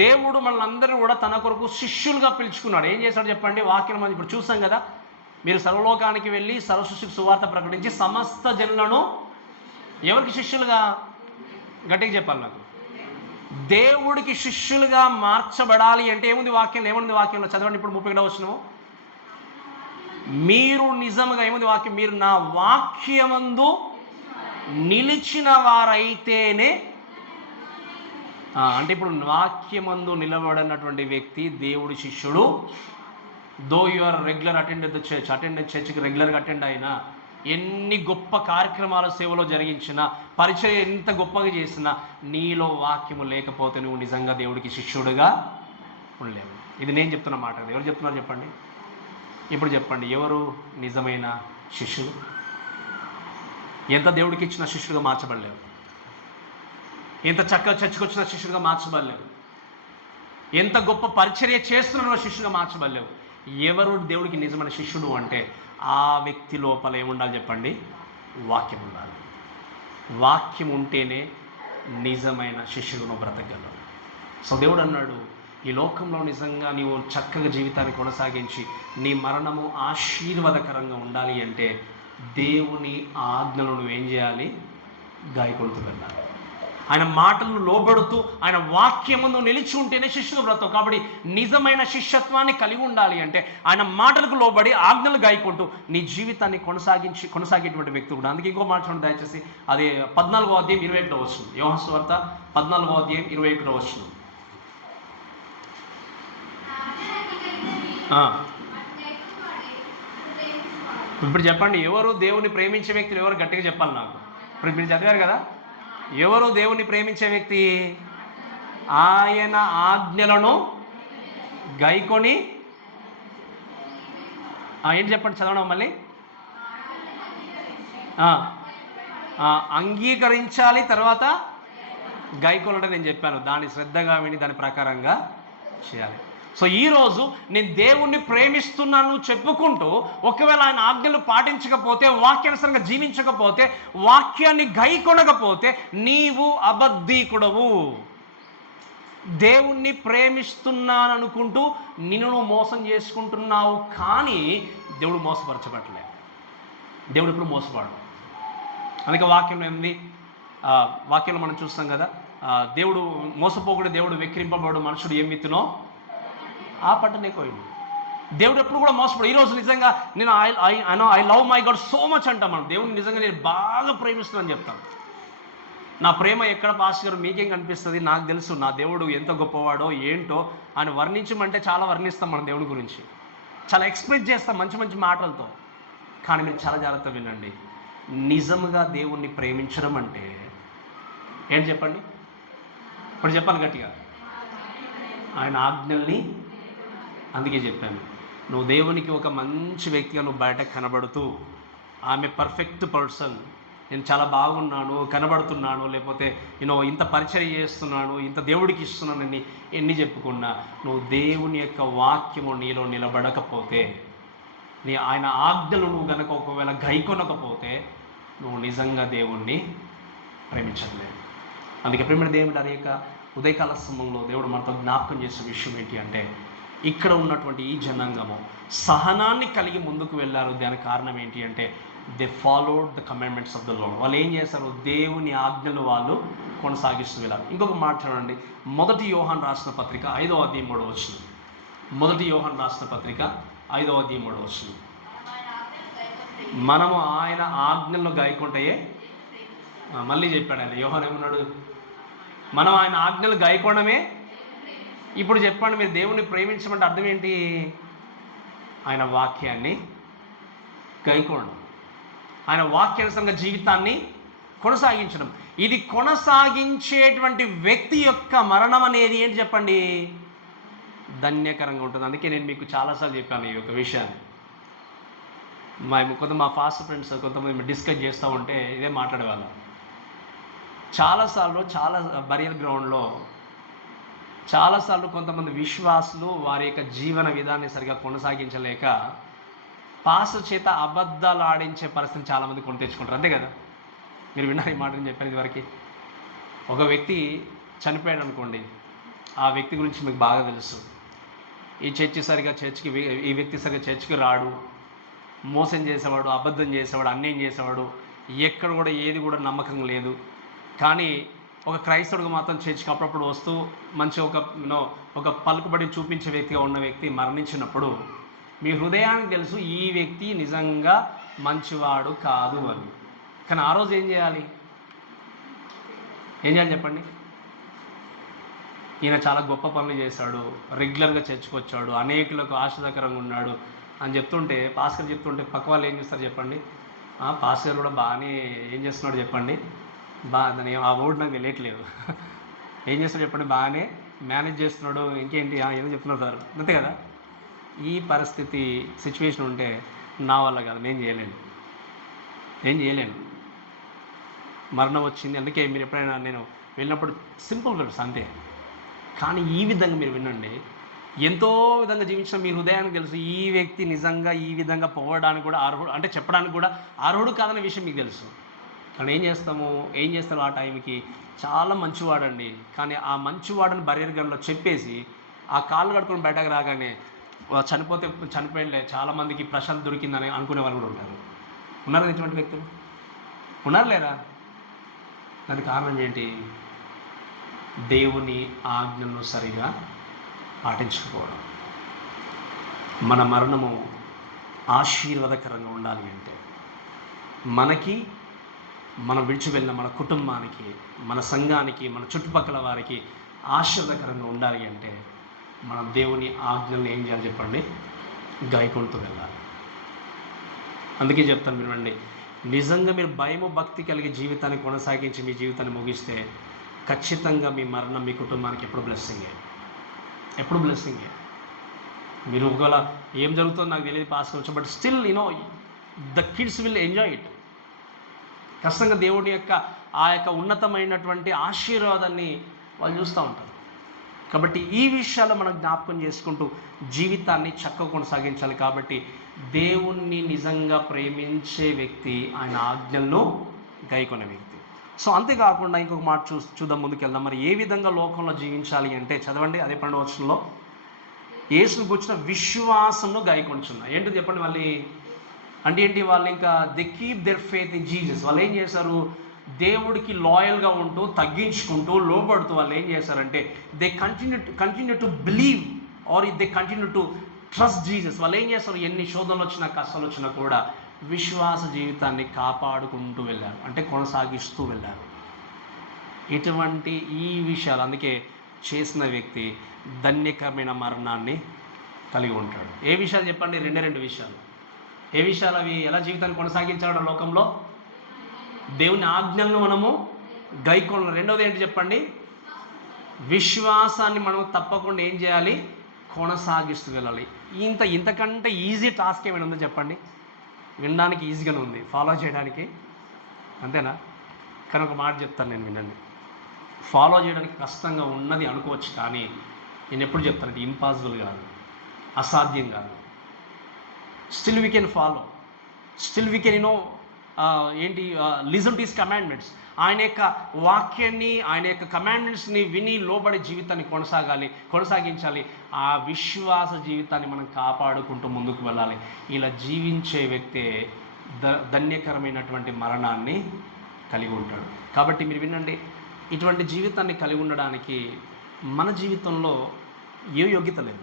దేవుడు మనల్ని కూడా తన కొరకు శిష్యులుగా పిలుచుకున్నాడు. ఏం చేశాడు చెప్పండి? వాక్యం మనం ఇప్పుడు చూసాం కదా, మీరు సర్వలోకానికి వెళ్ళి సర్వసృష్టికి సువార్త ప్రకటించి సమస్త జనులను ఎవరికి శిష్యులుగా? గట్టిగా చెప్పాలి నాకు. దేవుడికి శిష్యులుగా మార్చబడాలి అంటే ఏముంది వాక్యంలో? ఏముంది వాక్యంలో? చదవండి ఇప్పుడు 31వ వచనం. మీరు నిజంగా ఏముంది వాక్యం? మీరు నా వాక్యమందు నిలిచిన వారైతేనే. అంటే ఇప్పుడు వాక్యమందు నిలబడినటువంటి వ్యక్తి దేవుడి శిష్యుడు. Though you are regular attend the church, చర్చ్కి రెగ్యులర్గా అటెండ్ అయినా, ఎన్ని గొప్ప కార్యక్రమాల సేవలో జరిగించినా, పరిచయం ఎంత గొప్పగా చేసినా, నీలో వాక్యము లేకపోతే నువ్వు నిజంగా దేవుడికి శిష్యుడుగా ఉండలేవు. ఇది నేను చెప్తున్న మాట. ఎవరు చెప్తున్నారు చెప్పండి? ఇప్పుడు చెప్పండి, ఎవరు నిజమైన శిష్యుడు? ఎంత దేవుడికి ఇచ్చిన శిష్యుడుగా మార్చబడలేవు. ఎంత చక్కగా చర్చకొచ్చిన శిష్యుడిగా మార్చబడలేవు. ఎంత గొప్ప పరిచర్య చేస్తున్న శిష్యుడిగా మార్చబడలేవు. ఎవరు దేవుడికి నిజమైన శిష్యుడు అంటే, ఆ వ్యక్తి లోపల ఏముండాలి చెప్పండి? వాక్యం ఉండాలి. వాక్యం ఉంటేనే నిజమైన శిష్యుడును బ్రతకగలవు. సో దేవుడు అన్నాడు, ఈ లోకంలో నిజంగా నీవు చక్కగా జీవితాన్ని కొనసాగించి నీ మరణము ఆశీర్వాదకరంగా ఉండాలి అంటే దేవుని ఆజ్ఞలను నువ్వేం చేయాలి? గాయకొడుతూ వెళ్ళాలి. ఆయన మాటలను లోబడుతూ ఆయన వాక్యమును నిలిచి ఉంటేనే శిష్యుడు బ్రతకవు. కాబట్టి నిజమైన శిష్యత్వాన్ని కలిగి ఉండాలి అంటే ఆయన మాటలకు లోబడి ఆజ్ఞలు గాయకుంటూ నీ జీవితాన్ని కొనసాగేటువంటి వ్యక్తి కూడా. అందుకే ఇంకో మాట చూడండి దయచేసి. అదే 14వ అధ్యాయం 21వ వచనం. యోహాను సువార్త 14వ అధ్యాయం 21వ వచనం. ఇప్పుడు చెప్పండి, ఎవరు దేవుని ప్రేమించే వ్యక్తులు? ఎవరు గట్టిగా చెప్పాలి నాకు. ఇప్పుడు మీరు చదివారు కదా, ఎవరు దేవుని ప్రేమించే వ్యక్తి? ఆయన ఆజ్ఞలను గైకొని ఏంటి చెప్పండి, చదవడం మళ్ళీ. ఆ, అంగీకరించాలి, తర్వాత గైకోలంటే నేను చెప్పాను, దాన్ని శ్రద్ధగా విని దాని ప్రకారంగా చేయాలి. సో ఈరోజు నేను దేవుణ్ణి ప్రేమిస్తున్నాను చెప్పుకుంటూ ఒకవేళ ఆయన ఆజ్ఞలు పాటించకపోతే, వాక్యానుసారంగా జీవించకపోతే, వాక్యాన్ని గైకొనకపోతే నీవు అబద్ధీకుడవు. దేవుణ్ణి ప్రేమిస్తున్నాను అనుకుంటూ నిన్ను నువ్వు మోసం చేసుకుంటున్నావు, కానీ దేవుడు మోసపరచబట్టలే. దేవుడు ఇప్పుడు మోసపాడు. అందుకే వాక్యంలో ఏంది, వాక్యంలో మనం చూస్తాం కదా, దేవుడు మోసపోకుడు, దేవుడు వెక్కిరింపబడు, మనుషుడు ఏం విత్తునో ఆ పంటనే కోయండి. దేవుడు ఎప్పుడు కూడా మోసపడు. ఈరోజు నిజంగా నేను I love my God so much అంటాం మనం. దేవుడిని నిజంగా నేను బాగా ప్రేమిస్తున్నాను చెప్తాను. నా ప్రేమ ఎక్కడ పాస్టర్ గారు మీకేం కనిపిస్తుంది? నాకు తెలుసు నా దేవుడు ఎంత గొప్పవాడో ఏంటో ఆయన వర్ణించమంటే చాలా వర్ణిస్తాం మన దేవుడి గురించి, చాలా ఎక్స్ప్రెస్ చేస్తాం మంచి మంచి మాటలతో. కానీ మీరు చాలా జాగ్రత్త వినండి, నిజంగా దేవుణ్ణి ప్రేమించడం అంటే ఏంటి చెప్పండి? ఇప్పుడు చెప్పాలి గట్టిగా, ఆయన ఆజ్ఞల్ని. అందుకే చెప్పాను, నువ్వు దేవునికి ఒక మంచి వ్యక్తిగా నువ్వు బయటకు కనబడుతూ, ఆమె పర్ఫెక్ట్ పర్సన్, నేను చాలా బాగున్నాను, కనబడుతున్నాను, లేకపోతే ఇంత పరిచయం చేస్తున్నాను, ఇంత దేవుడికి ఇస్తున్నానని ఎన్ని చెప్పుకున్నా, నువ్వు దేవుని యొక్క వాక్యము నీలో నిలబడకపోతే, ఆయన ఆజ్ఞలు నువ్వు కనుక ఒకవేళ గైకొనకపోతే, నువ్వు నిజంగా దేవుణ్ణి ప్రేమించట్లేదు. అందుకే ప్రేమ దేవుడు అనేక ఉదయకాల సమయంలో దేవుడు మనతో జ్ఞాపకం చేసే విషయం ఏంటి అంటే, ఇక్కడ ఉన్నటువంటి ఈ జనాంగము సహనాన్ని కలిగి ముందుకు వెళ్ళారు. దానికి కారణం ఏంటి అంటే, they followed the commandments of the lord. వాళ్ళు ఏం చేశారు? దేవుని ఆజ్ఞలు వాళ్ళు కొనసాగిస్తూ వెళ్ళారు. ఇంకొక మాట చూడండి, 1 యోహాను రాసిన పత్రిక 5వ అధ్యాయం 3వ వచనం. 1 యోహాను రాసిన పత్రిక 5వ అధ్యాయం 3వ వచనం. మనము ఆయన ఆజ్ఞలను గాయకుంటే, మళ్ళీ చెప్పాడు ఆయన, యోహాను ఏమన్నాడు? మనం ఆయన ఆజ్ఞలు గాయకోవడమే. ఇప్పుడు చెప్పండి, మీరు దేవుణ్ణి ప్రేమించమంటే అర్థం ఏంటి? ఆయన వాక్యాన్ని గైకోవడం, ఆయన వాక్యానుసారంగా జీవితాన్ని కొనసాగించడం. ఇది కొనసాగించేటువంటి వ్యక్తి యొక్క మరణం అనేది ఏంటి చెప్పండి? ధన్యకరంగా ఉంటుంది. అందుకే నేను మీకు చాలాసార్లు చెప్పాను ఈ యొక్క విషయాన్ని. మా ఫాస్ట్ ఫ్రెండ్స్ కొంతమంది డిస్కస్ చేస్తూ ఉంటే ఇదే మాట్లాడేవాళ్ళం. చాలాసార్లు బరియల్ గ్రౌండ్లో చాలాసార్లు కొంతమంది విశ్వాసులు వారి యొక్క జీవన విధాన్ని సరిగా కొనసాగించలేక పాస్టర్ చేత అబద్ధాలు ఆడించే పరిస్థితిని చాలామంది కొని తెచ్చుకుంటారు. అంతే కదా? మీరు విన్నారు ఈ మాటని చెప్పాను ఇదివరకు. ఒక వ్యక్తి చనిపోయాడు అనుకోండి, ఆ వ్యక్తి గురించి మీకు బాగా తెలుసు. ఈ వ్యక్తి సరిగా చర్చికి రాడు, మోసం చేసేవాడు, అబద్ధం చేసేవాడు, అన్యాయం చేసేవాడు, ఎక్కడ కూడా ఏది కూడా నమ్మకం లేదు. కానీ ఒక క్రైస్తవుడికి మాత్రం చర్చికి అప్పుడప్పుడు వస్తూ మంచి ఒక పలుకుబడి చూపించే వ్యక్తిగా ఉన్న వ్యక్తి మరణించినప్పుడు మీ హృదయానికి తెలుసు ఈ వ్యక్తి నిజంగా మంచివాడు కాదు అని. కానీ ఆ రోజు ఏం చేయాలి చెప్పండి? ఈయన చాలా గొప్ప పనులు చేశాడు, రెగ్యులర్గా చర్చికి వచ్చాడు, అనేకులకు ఆశ్చర్యకరంగా ఉన్నాడు అని చెప్తుంటే, పాస్టర్ చెప్తుంటే పక్క వాళ్ళు ఏం చేస్తారు చెప్పండి? పాస్టర్ కూడా బాగానే ఏం చేస్తున్నాడు చెప్పండి, దాని ఆ వర్డ్ నాకు తెలియట్లేదు, ఏం చేస్తాడు చెప్పండి, బాగానే మేనేజ్ చేస్తున్నాడు, ఇంకేంటి ఏదో చెప్తున్నారు సార్, అంతే కదా? ఈ పరిస్థితి సిచ్యువేషన్ ఉంటే నా వల్ల కాదు, నేను చేయలేను. మరణం వచ్చింది. అందుకే మీరు ఎప్పుడైనా నేను వెళ్ళినప్పుడు సింపుల్ వర్డ్స్ అంతే. కానీ ఈ విధంగా మీరు వినండి, ఎంతో విధంగా జీవించిన మీ హృదయానికి తెలుసు ఈ వ్యక్తి నిజంగా ఈ విధంగా పోవడానికి కూడా అర్హుడు, అంటే చెప్పడానికి కూడా అర్హుడు కాదనే విషయం మీకు తెలుసు. కానీ ఏం చేస్తారు ఆ టైంకి? చాలా మంచివాడండి, కానీ ఆ మంచివాడని బరియర్ గన్లో చెప్పేసి ఆ కాళ్ళు కడుకొని బయటకు రాగానే చనిపోయలే, చాలామందికి ప్రశాంత్ దొరికిందని అనుకునే వాళ్ళు కూడా ఉంటారు. ఉన్నారు ఇటువంటి వ్యక్తులు? ఉన్నారు లేరా? దానికి కారణం ఏంటి? దేవుని ఆజ్ఞలను సరిగా పాటించకపోవడం. మన మరణము ఆశీర్వాదకరంగా ఉండాలి అంటే, మనకి, మనం విడిచి వెళ్ళిన మన కుటుంబానికి, మన సంఘానికి, మన చుట్టుపక్కల వారికి ఆశీర్వాదకరంగా ఉండాలి అంటే మనం దేవుని ఆజ్ఞలను ఏం చేయాలి చెప్పండి? గైకొంటూ వెళ్ళాలి. అందుకే చెప్తాను వినండి, నిజంగా మీరు భయము భక్తి కలిగి జీవితాన్ని కొనసాగించి మీ జీవితాన్ని ముగిస్తే ఖచ్చితంగా మీ మరణం మీ కుటుంబానికి ఎప్పుడు బ్లెస్సింగే. మీరు ఒకవేళ ఏం జరుగుతుందో నాకు తెలియదు పాస్ కావచ్చు, but still the kids will enjoy it. ఖచ్చితంగా దేవుడి యొక్క ఆ యొక్క ఉన్నతమైనటువంటి ఆశీర్వాదాన్ని వాళ్ళు చూస్తూ ఉంటారు. కాబట్టి ఈ విషయాలు మనం జ్ఞాపకం చేసుకుంటూ జీవితాన్ని చక్కగా కొనసాగించాలి. కాబట్టి దేవుణ్ణి నిజంగా ప్రేమించే వ్యక్తి ఆయన ఆజ్ఞలను గైకొనే వ్యక్తి. సో అంతేకాకుండా ఇంకొక మాట చూద్దాం, ముందుకెళ్దాం. మరి ఏ విధంగా లోకంలో జీవించాలి అంటే చదవండి, అదే 12వ వచనంలో యేసును కూర్చున్న విశ్వాసంను గైకొంచున్నా. ఏంటో చెప్పండి మళ్ళీ. అంటే ఏంటి? వాళ్ళు ఇంకా they keep their faith in Jesus. వాళ్ళు ఏం చేశారు? దేవుడికి లాయల్గా ఉంటూ తగ్గించుకుంటూ లోబడుతూ వాళ్ళు ఏం చేశారంటే they continue to believe are they continue to trust Jesus. వాళ్ళు ఏం చేస్తారు? ఎన్ని శోధనలు వచ్చినా కష్టాలు వచ్చినా కూడా విశ్వాస జీవితాన్ని కాపాడుకుంటూ వెళ్ళారు, అంటే కొనసాగిస్తూ వెళ్ళారు. ఇటువంటి ఈ విషయాలు అందుకే చేసిన వ్యక్తి ధన్యకరమైన మరణాన్ని కలిగి ఉంటాడు. ఏ విషయాలు చెప్పండి? రెండు విషయాలు. ఏ విషయాలు అవి? ఎలా జీవితాన్ని కొనసాగించాడు లోకంలో? దేవుని ఆజ్ఞలను మనము గైకొన. రెండవది ఏంటి చెప్పండి? విశ్వాసాన్ని మనం తప్పకుండా ఏం చేయాలి? కొనసాగిస్తూ వెళ్ళాలి. ఇంతకంటే ఈజీ టాస్క్ ఏమైనా ఉందో చెప్పండి? వినడానికి ఈజీగానే ఉంది, ఫాలో చేయడానికి అంతేనా? కానీ ఒక మాట చెప్తాను నేను, వినండి. ఫాలో చేయడానికి కష్టంగా ఉన్నది అనుకోవచ్చు, కానీ నేను ఎప్పుడు చెప్తానంటే ఇంపాసిబుల్ కాదు, అసాధ్యం కాదు. Still we can follow, still we can listen to his commandments. ఆయన యొక్క వాక్యాన్ని, ఆయన యొక్క కమాండ్మెంట్స్ని విని లోబడి జీవితాన్ని కొనసాగించాలి. ఆ విశ్వాస జీవితాన్ని మనం కాపాడుకుంటూ ముందుకు వెళ్ళాలి. ఇలా జీవించే వ్యక్తే ధన్యకరమైనటువంటి మరణాన్ని కలిగి ఉంటాడు. కాబట్టి మీరు వినండి, ఇటువంటి జీవితాన్ని కలిగి ఉండడానికి మన జీవితంలో ఏ యోగ్యత లేదు.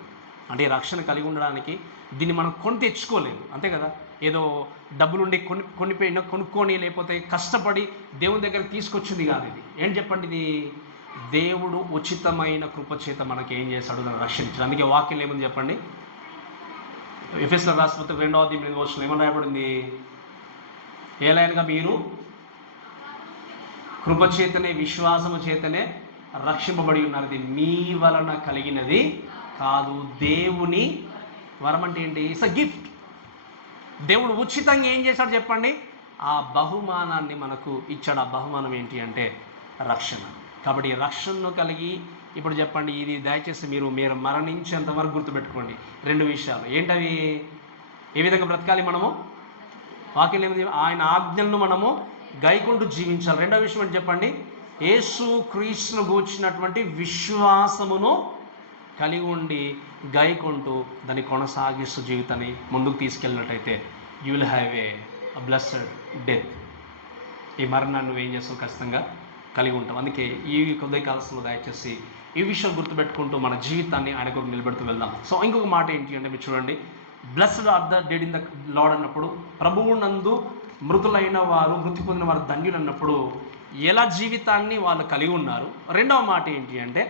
అంటే రక్షణ కలిగి ఉండడానికి దీన్ని మనం కొని తెచ్చుకోలేదు, అంతే కదా? ఏదో డబ్బులుండి కొనుక్కొని లేకపోతే కష్టపడి దేవుని దగ్గర తీసుకొచ్చింది కాదు ఇది. ఏంటి చెప్పండి? ఇది దేవుడు ఉచితమైన కృపచేత మనకి ఏం చేశాడు? నన్ను రక్షించాడు. అందుకే వాక్యం ఏముంది చెప్పండి? ఎఫెసీయులకు రాసిన పత్రిక 2వ అధ్యాయం 8వ వచనంలో ఏమని రాయబడింది? ఏలైనగా మీరు కృపచేతనే విశ్వాసము చేతనే రక్షింపబడి ఉన్నారు. ఇది మీ వలన కలిగినది కాదు, దేవుని వరం. అంటే ఏంటి? It's a gift. దేవుడు ఉచితంగా ఏం చేశాడు చెప్పండి? ఆ బహుమానాన్ని మనకు ఇచ్చాడు. ఆ బహుమానం ఏంటి అంటే రక్షణ. కాబట్టి రక్షణను కలిగి ఇప్పుడు చెప్పండి, ఇది దయచేసి మీరు మరణించేంత వరకు గుర్తుపెట్టుకోండి. 2 విషయాలు ఏంటవి? ఏ విధంగా బ్రతకాలి మనము? వాక్యం ఏమిటి? ఆయన ఆజ్ఞలను మనము గైకుంటూ జీవించాలి. 2వ విషయం ఏంటి చెప్పండి? యేసు క్రీస్తును గూర్చినటువంటి విశ్వాసమును కలిగి ఉండి గైకుంటూ దాన్ని కొనసాగిస్తూ జీవితాన్ని ముందుకు తీసుకెళ్ళినట్టయితే you will have a blessed death. ఈ మరణాన్ని నువ్వు ఏం చేస్తావు? ఖచ్చితంగా కలిగి ఉంటాం. అందుకే ఈ కొద్ది కాలంలో దయచేసి ఈ విషయం గుర్తుపెట్టుకుంటూ మన జీవితాన్ని ఆయన కొరకు నిలబెడుతూ వెళ్దాం. సో ఇంకొక మాట ఏంటి అంటే మీరు చూడండి, blessed are the dead in the lord అన్నప్పుడు, ప్రభువు నందు మృతి పొందిన వారు ధన్యులు అన్నప్పుడు ఎలా జీవితాన్ని వాళ్ళు కలిగి ఉన్నారు. రెండవ మాట ఏంటి అంటే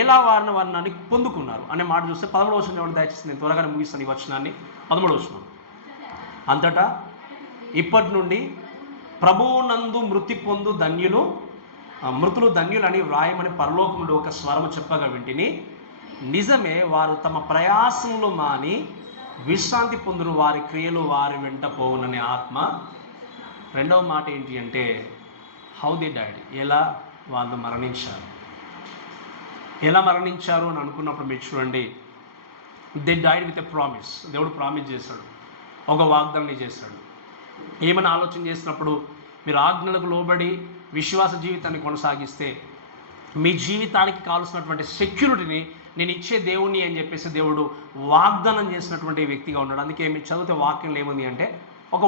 ఎలా వర్ణాన్ని పొందుకున్నారు అనే మాట చూస్తే 13వ వచనం దయచేసి నేను త్వరగానే ముగిస్తాను ఈ వచనాన్ని. 13వ వచనం, అంతటా ఇప్పటి నుండి ప్రభువు నందు మృతులు ధన్యులని వ్రాయమని పరలోకములో ఒక స్వరము చెప్పగా వింటిని. నిజమే, వారు తమ ప్రయాసములు మాని విశ్రాంతి పొందురు, వారి క్రియలు వారి వెంట పోవుననే ఆత్మ. రెండవ మాట ఏంటి అంటే హౌ దే డైడ్, ఎలా వాళ్ళు మరణించారు. ఎలా మరణించారు అని అనుకున్నప్పుడు మీరు చూడండి, they died with a promise. దేవుడు ప్రామిస్ చేశాడు, ఒక వాగ్దానం చేశాడు. ఏమైనా ఆలోచన చేసినప్పుడు మీరు ఆజ్ఞలకు లోబడి విశ్వాస జీవితాన్ని కొనసాగిస్తే మీ జీవితానికి కావాల్సినటువంటి సెక్యూరిటీని నేను ఇచ్చే దేవుణ్ణి అని చెప్పేసి దేవుడు వాగ్దానం చేసినటువంటి వ్యక్తిగా ఉన్నాడు. అందుకే మీరు చదివితే వాక్యంలో ఏముంది అంటే ఒక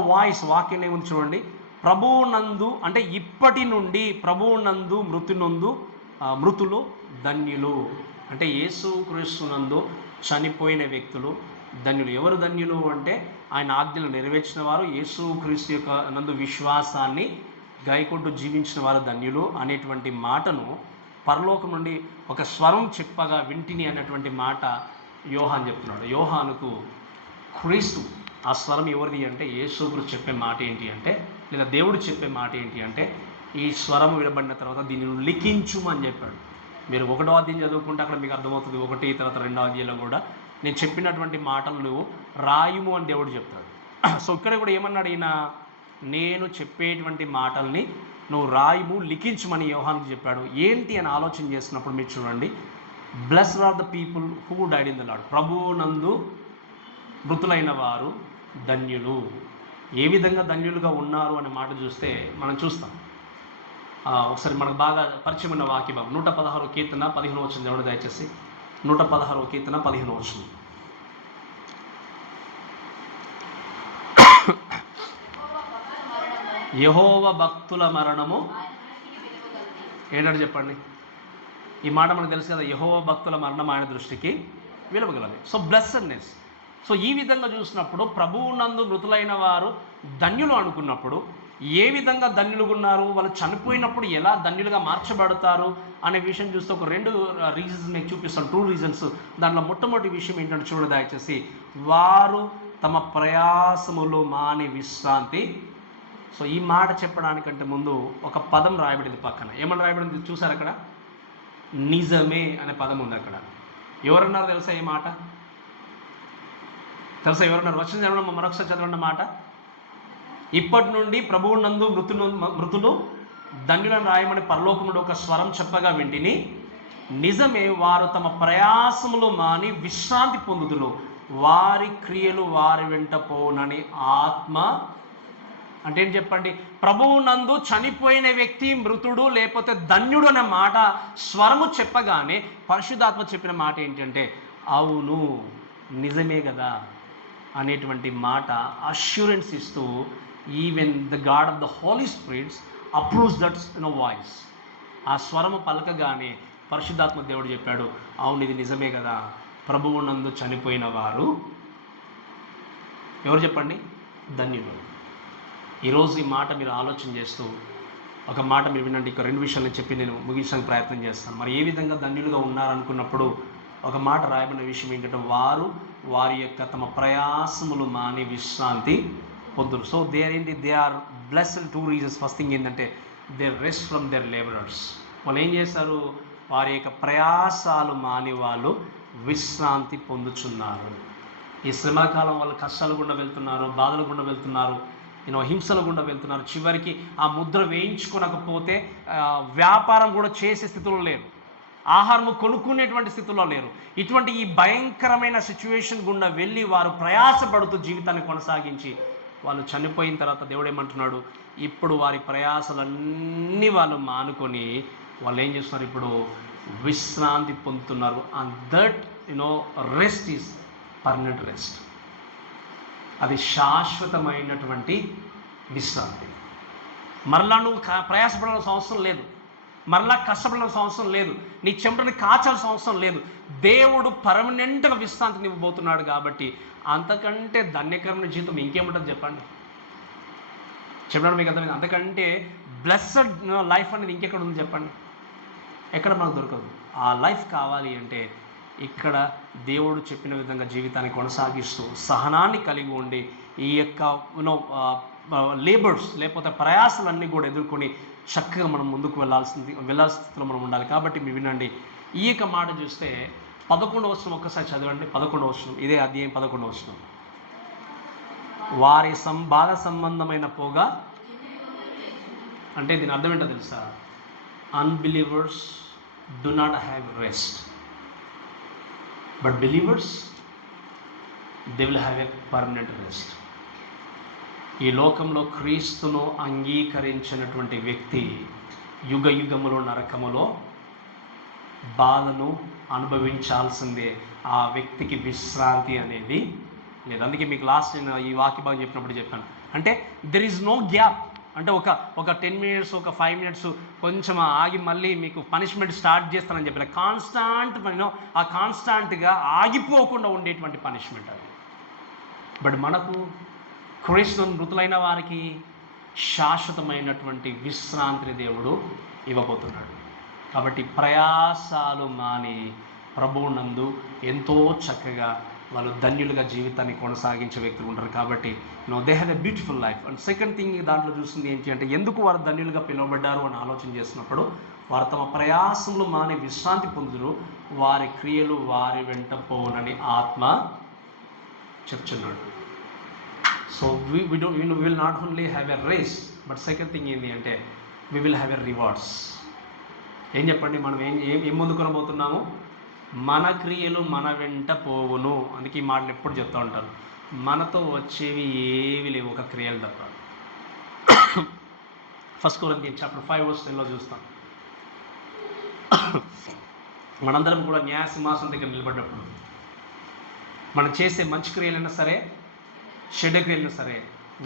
వాక్యంలో ఏముంది చూడండి, ప్రభువు నందు అంటే ఇప్పటి నుండి ప్రభువు నందు మృతులు ధన్యులు. అంటే యేసు క్రీస్తునందు చనిపోయిన వ్యక్తులు ధన్యులు. ఎవరు ధన్యులు అంటే ఆయన ఆజ్ఞలు నెరవేర్చిన వారు, యేసు క్రీస్తు యొక్క నందు విశ్వాసాన్ని గైకొంటూ జీవించిన వారు ధన్యులు అనేటువంటి మాటను పరలోకం నుండి ఒక స్వరం చెప్పగా వింటిని అన్నటువంటి మాట యోహాన్ చెప్తున్నాడు. యోహానుకు క్రీస్తు ఆ స్వరం ఎవరిది అంటే యేసు క్రీస్తు చెప్పే మాట ఏంటి అంటే, లేదా దేవుడు చెప్పే మాట ఏంటి అంటే, ఈ స్వరం వినబడిన తర్వాత దీన్ని లిఖించుమని చెప్పాడు. మీరు 1వ అధ్యాయం చదువుకుంటే అక్కడ మీకు అర్థమవుతుంది. 1 తర్వాత 2వ అధ్యాయంలో కూడా నేను చెప్పినటువంటి మాటలు నువ్వు రాయుము అని దేవుడు చెప్తాడు. సో ఇక్కడ కూడా ఏమన్నాడు ఈయన, నేను చెప్పేటువంటి మాటల్ని నువ్వు రాయము, లిఖించమని యోహానుకు చెప్పాడు. ఏంటి అని ఆలోచన చేసినప్పుడు మీరు చూడండి, blessed are the people who died in the lord. ప్రభువు నందు మృతులైన వారు ధన్యులు. ఏ విధంగా ధన్యులుగా ఉన్నారు అనే మాట చూస్తే మనం చూస్తాం. ఒకసారి మనకు బాగా పరిచయం ఉన్న వాక్యం 116 కీర్తన 15 వచనం ఎవరు దయచేసి. 116 కీర్తన 15 వచనం. యెహోవా భక్తుల మరణము ఏంటంటే చెప్పండి. ఈ మాట మనకు తెలుసు కదా, యెహోవా భక్తుల మరణం ఆయన దృష్టికి విలువగలది. So blessedness. సో ఈ విధంగా చూసినప్పుడు ప్రభువు నందు మృతులైన వారు ధన్యులు అనుకున్నప్పుడు ఏ విధంగా ధన్యులుగా ఉన్నారు, వాళ్ళు చనిపోయినప్పుడు ఎలా ధన్యులుగా మార్చబడతారు అనే విషయం చూస్తే ఒక 2 రీజన్స్ మీకు చూపిస్తాను. 2 రీజన్స్. దాంట్లో మొట్టమొదటి విషయం ఏంటంటే చూడండి దయచేసి, వారు తమ ప్రయాసములు మాని విశ్రాంతి. సో ఈ మాట చెప్పడానికంటే ముందు ఒక పదం రాయబడింది పక్కన. ఏమని రాయబడింది చూసారు అక్కడ? నిజమే అనే పదం ఉంది అక్కడ. ఎవరన్నారు తెలుసా ఈ మాట? తెలుసా ఎవరన్నారు? వచ్చిన చదవడం మరొకసారి చదవండి మాట. ఇప్పటి నుండి ప్రభువు నందు మృతులు ధన్యులను రాయమని పరలోకముడు ఒక స్వరం చెప్పగా వింటిని. నిజమే, వారు తమ ప్రయాసములు మాని విశ్రాంతి పొందుదురు, వారి క్రియలు వారి వెంట పోనని ఆత్మ. అంటే ఏం చెప్పండి? ప్రభువు నందు చనిపోయిన వ్యక్తి మృతుడు లేకపోతే ధన్యుడు అనే మాట స్వరము చెప్పగానే పరిశుద్ధాత్మ చెప్పిన మాట ఏంటంటే అవును నిజమే కదా అనేటువంటి మాట అష్యూరెన్స్ ఇస్తూ, even the God of the holy spirits approves that voice. ఆ స్వరము పలకగానే పరిశుద్ధాత్మ దేవుడు చెప్పాడు, అవును ఇది నిజమే కదా, ప్రభువు నందు చనిపోయిన వారు ఎవరు చెప్పండి? ధన్యులు. ఈరోజు ఈ మాట మీరు ఆలోచన చేస్తూ ఒక మాట మీరు వినండి. ఇక 2 విషయాలు చెప్పి నేను ముగించడానికి ప్రయత్నం చేస్తాను. మరి ఏ విధంగా ధన్యులుగా ఉన్నారనుకున్నప్పుడు ఒక మాట రాయబడిన విషయం ఏంటంటే వారి యొక్క తమ ప్రయాసములు మాని విశ్రాంతి పొందురు. So they are blessed. 2 reasons. First thing ఏంటంటే they rest from their labourers. వాళ్ళు ఏం చేస్తారు? వారి యొక్క ప్రయాసాలు మాని వాళ్ళు విశ్రాంతి పొందుచున్నారు. ఈ శ్రమకాలం వాళ్ళు కష్టాలు గుండా వెళ్తున్నారు, బాధలు గుండా వెళ్తున్నారు, హింసల గుండా వెళ్తున్నారు. చివరికి ఆ ముద్ర వేయించుకోనకపోతే వ్యాపారం కూడా చేసే స్థితిలో లేరు, ఆహారం కొనుక్కునేటువంటి స్థితిలో లేరు. ఇటువంటి ఈ భయంకరమైన సిచ్యువేషన్ గుండా వెళ్ళి వారు ప్రయాసపడుతూ జీవితాన్ని కొనసాగించి వాళ్ళు చనిపోయిన తర్వాత దేవుడు ఏమంటున్నాడు? ఇప్పుడు వారి ప్రయాసలన్నీ వాళ్ళు మానుకొని వాళ్ళు ఏం చేస్తున్నారు? ఇప్పుడు విశ్రాంతి పొందుతున్నారు. And that rest is permanent rest. అది శాశ్వతమైనటువంటి విశ్రాంతి. మరలా నువ్వు ప్రయాసపడాల్సిన అవసరం లేదు, మరలా కష్టపడాల్సిన అవసరం లేదు, నీ చెమటని కాచాల్సిన అవసరం లేదు. దేవుడు పర్మనెంట్గా విశ్రాంతిని ఇవ్వబోతున్నాడు. కాబట్టి అంతకంటే ధన్యకరమైన జీవితం ఇంకేముంటుంది చెప్పండి? చెప్పడం మీకు అర్థమైంది? అంతకంటే బ్లెస్సడ్ లైఫ్ అనేది ఇంకెక్కడ ఉంది చెప్పండి? ఎక్కడ మనకు దొరకదు. ఆ లైఫ్ కావాలి అంటే ఇక్కడ దేవుడు చెప్పిన విధంగా జీవితాన్ని కొనసాగిస్తూ సహనాన్ని కలిగి ఉండి ఈ యొక్క లేబర్స్ లేకపోతే ప్రయాసాలన్నీ కూడా ఎదుర్కొని చక్కగా మనం ముందుకు వెళ్ళాల్సిన స్థితిలో మనం ఉండాలి. కాబట్టి మీరు వినండి, ఈ యొక్క మాట చూస్తే 11వ వచనం ఒక్కసారి చదవండి. 11వ వచనం, ఇదే అధ్యాయం 11వ వచనం. వారి బాధ సంబంధమైన పొగ అంటే దీని అర్థం ఏంటో తెలుసా? Unbelievers do not have rest, but believers they will have a permanent rest. ఈ లోకంలో క్రీస్తును అంగీకరించినటువంటి వ్యక్తి యుగ యుగములో నరకములో బాధను అనుభవించాల్సిందే. ఆ వ్యక్తికి విశ్రాంతి అనేది లేదు. అందుకే మీకు లాస్ట్ నేను ఈ వాక్య భాగం చెప్పినప్పుడు చెప్పాను, అంటే దెర్ ఈజ్ నో గ్యాప్. అంటే ఒక 10 మినిట్స్ ఒక 5 మినిట్స్ కొంచెం ఆగి మళ్ళీ మీకు పనిష్మెంట్ స్టార్ట్ చేస్తానని చెప్పిన ఆ కాన్స్టాంట్గా ఆగిపోకుండా ఉండేటువంటి పనిష్మెంట్ అది. బట్ మనకు క్రీస్తును మృతులైన వారికి శాశ్వతమైనటువంటి విశ్రాంతిని దేవుడు ఇవ్వబోతున్నాడు. కాబట్టి ప్రయాసాలు మాని ప్రభువునందు ఎంతో చక్కగా వాళ్ళు ధన్యులుగా జీవితాన్ని కొనసాగించే వ్యక్తులు ఉంటారు. కాబట్టి they have a beautiful life. And second thing దాంట్లో చూస్తుంది ఏంటి అంటే, ఎందుకు వారు ధన్యులుగా పిలువబడ్డారు అని ఆలోచన చేసినప్పుడు, వారు తమ ప్రయాసములు మాని విశ్రాంతి పొందుదురు, వారి క్రియలు వారి వెంట పోనని ఆత్మ చెప్తున్నాడు. So we don't, we will not only have a race, but second thing ఏంటి అంటే we will have a rewards. ఏం చెప్పండి, మనం ఏం పొందుకొనబోతున్నాము? మన క్రియలు మన వెంట పోవును. అందుకే ఈ మాటలు ఎప్పుడు చెప్తూ ఉంటారు. మనతో వచ్చేవి ఏవి లేవు, ఒక క్రియలు తప్ప. 1 Corinthians chapter 5 verse 10లో చూస్తాం. మనందరం కూడా న్యాయ సింహాసనం దగ్గర నిలబడ్డప్పుడు మనం చేసే మంచి క్రియలైనా సరే, చెడ్డ క్రియలైనా సరే,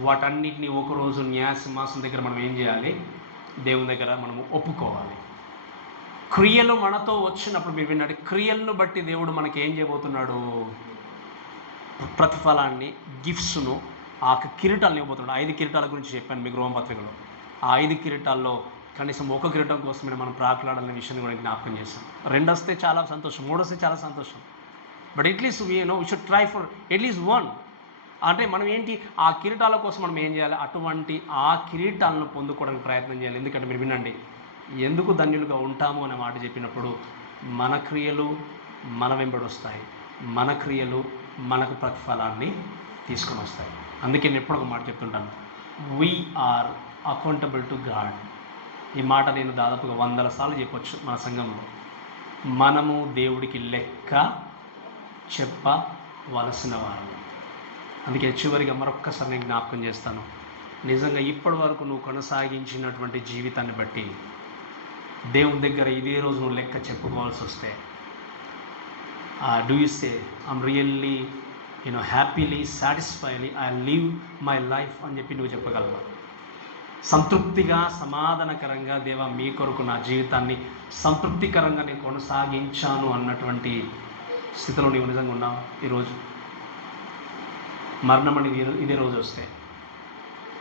వాటన్నిటిని ఒకరోజు న్యాయ సింహాసనం దగ్గర మనం ఏం చేయాలి? దేవుని దగ్గర మనము ఒప్పుకోవాలి. క్రియలు మనతో వచ్చినప్పుడు మీరు విన్నాడు, క్రియలను బట్టి దేవుడు మనకి ఏం చేయబోతున్నాడు? ప్రతిఫలాన్ని, గిఫ్ట్స్ను, ఆ కిరీటాలను ఇవ్వబోతున్నాడు. 5 కిరీటాల గురించి చెప్పాను మీకు రోమపత్రికలో. ఆ 5 కిరీటాల్లో కనీసం ఒక కిరీటం కోసమే మనం ప్రాకులాడాలనే విషయాన్ని కూడా జ్ఞాపకం చేస్తాం. 2 వస్తే చాలా సంతోషం, 3 వస్తే చాలా సంతోషం. But at least we should try for at least 1. అంటే మనం ఏంటి, ఆ కిరీటాల కోసం మనం ఏం చేయాలి? అటువంటి ఆ కిరీటాలను పొందుకోవడానికి ప్రయత్నం చేయాలి. ఎందుకంటే మీరు వినండి, ఎందుకు ధన్యులుగా ఉంటాము అనే మాట చెప్పినప్పుడు మన క్రియలు మన వెంబడి వస్తాయి, మన క్రియలు మనకు ప్రతిఫలాన్ని తీసుకొని వస్తాయి. అందుకే నేను ఎప్పుడు ఒక మాట చెప్తుంటాను, వీఆర్ అకౌంటబుల్ టు గాడ్. ఈ మాట నేను దాదాపుగా 100 సార్లు చెప్పొచ్చు మన సంఘంలో. మనము దేవుడికి లెక్క చెప్పవలసిన వారు. అందుకే చివరిగా మరొక్కసారి నేను జ్ఞాపకం చేస్తాను, నిజంగా ఇప్పటి వరకు నువ్వు కొనసాగించినటువంటి జీవితాన్ని బట్టి దేవుని దగ్గర ఇదే రోజు నువ్వు లెక్క చెప్పుకోవాల్సి వస్తే, do you say I'm really happily satisfiedly I live my life అని చెప్పి నువ్వు చెప్పగలవా? సంతృప్తిగా, సమాధానకరంగా, దేవా మీ కొరకు నా జీవితాన్ని సంతృప్తికరంగా నేను కొనసాగించాను అన్నటువంటి స్థితిలో నీవు నిజంగా ఉన్నావు? ఈరోజు మరణం అనేది ఇదే రోజు వస్తే,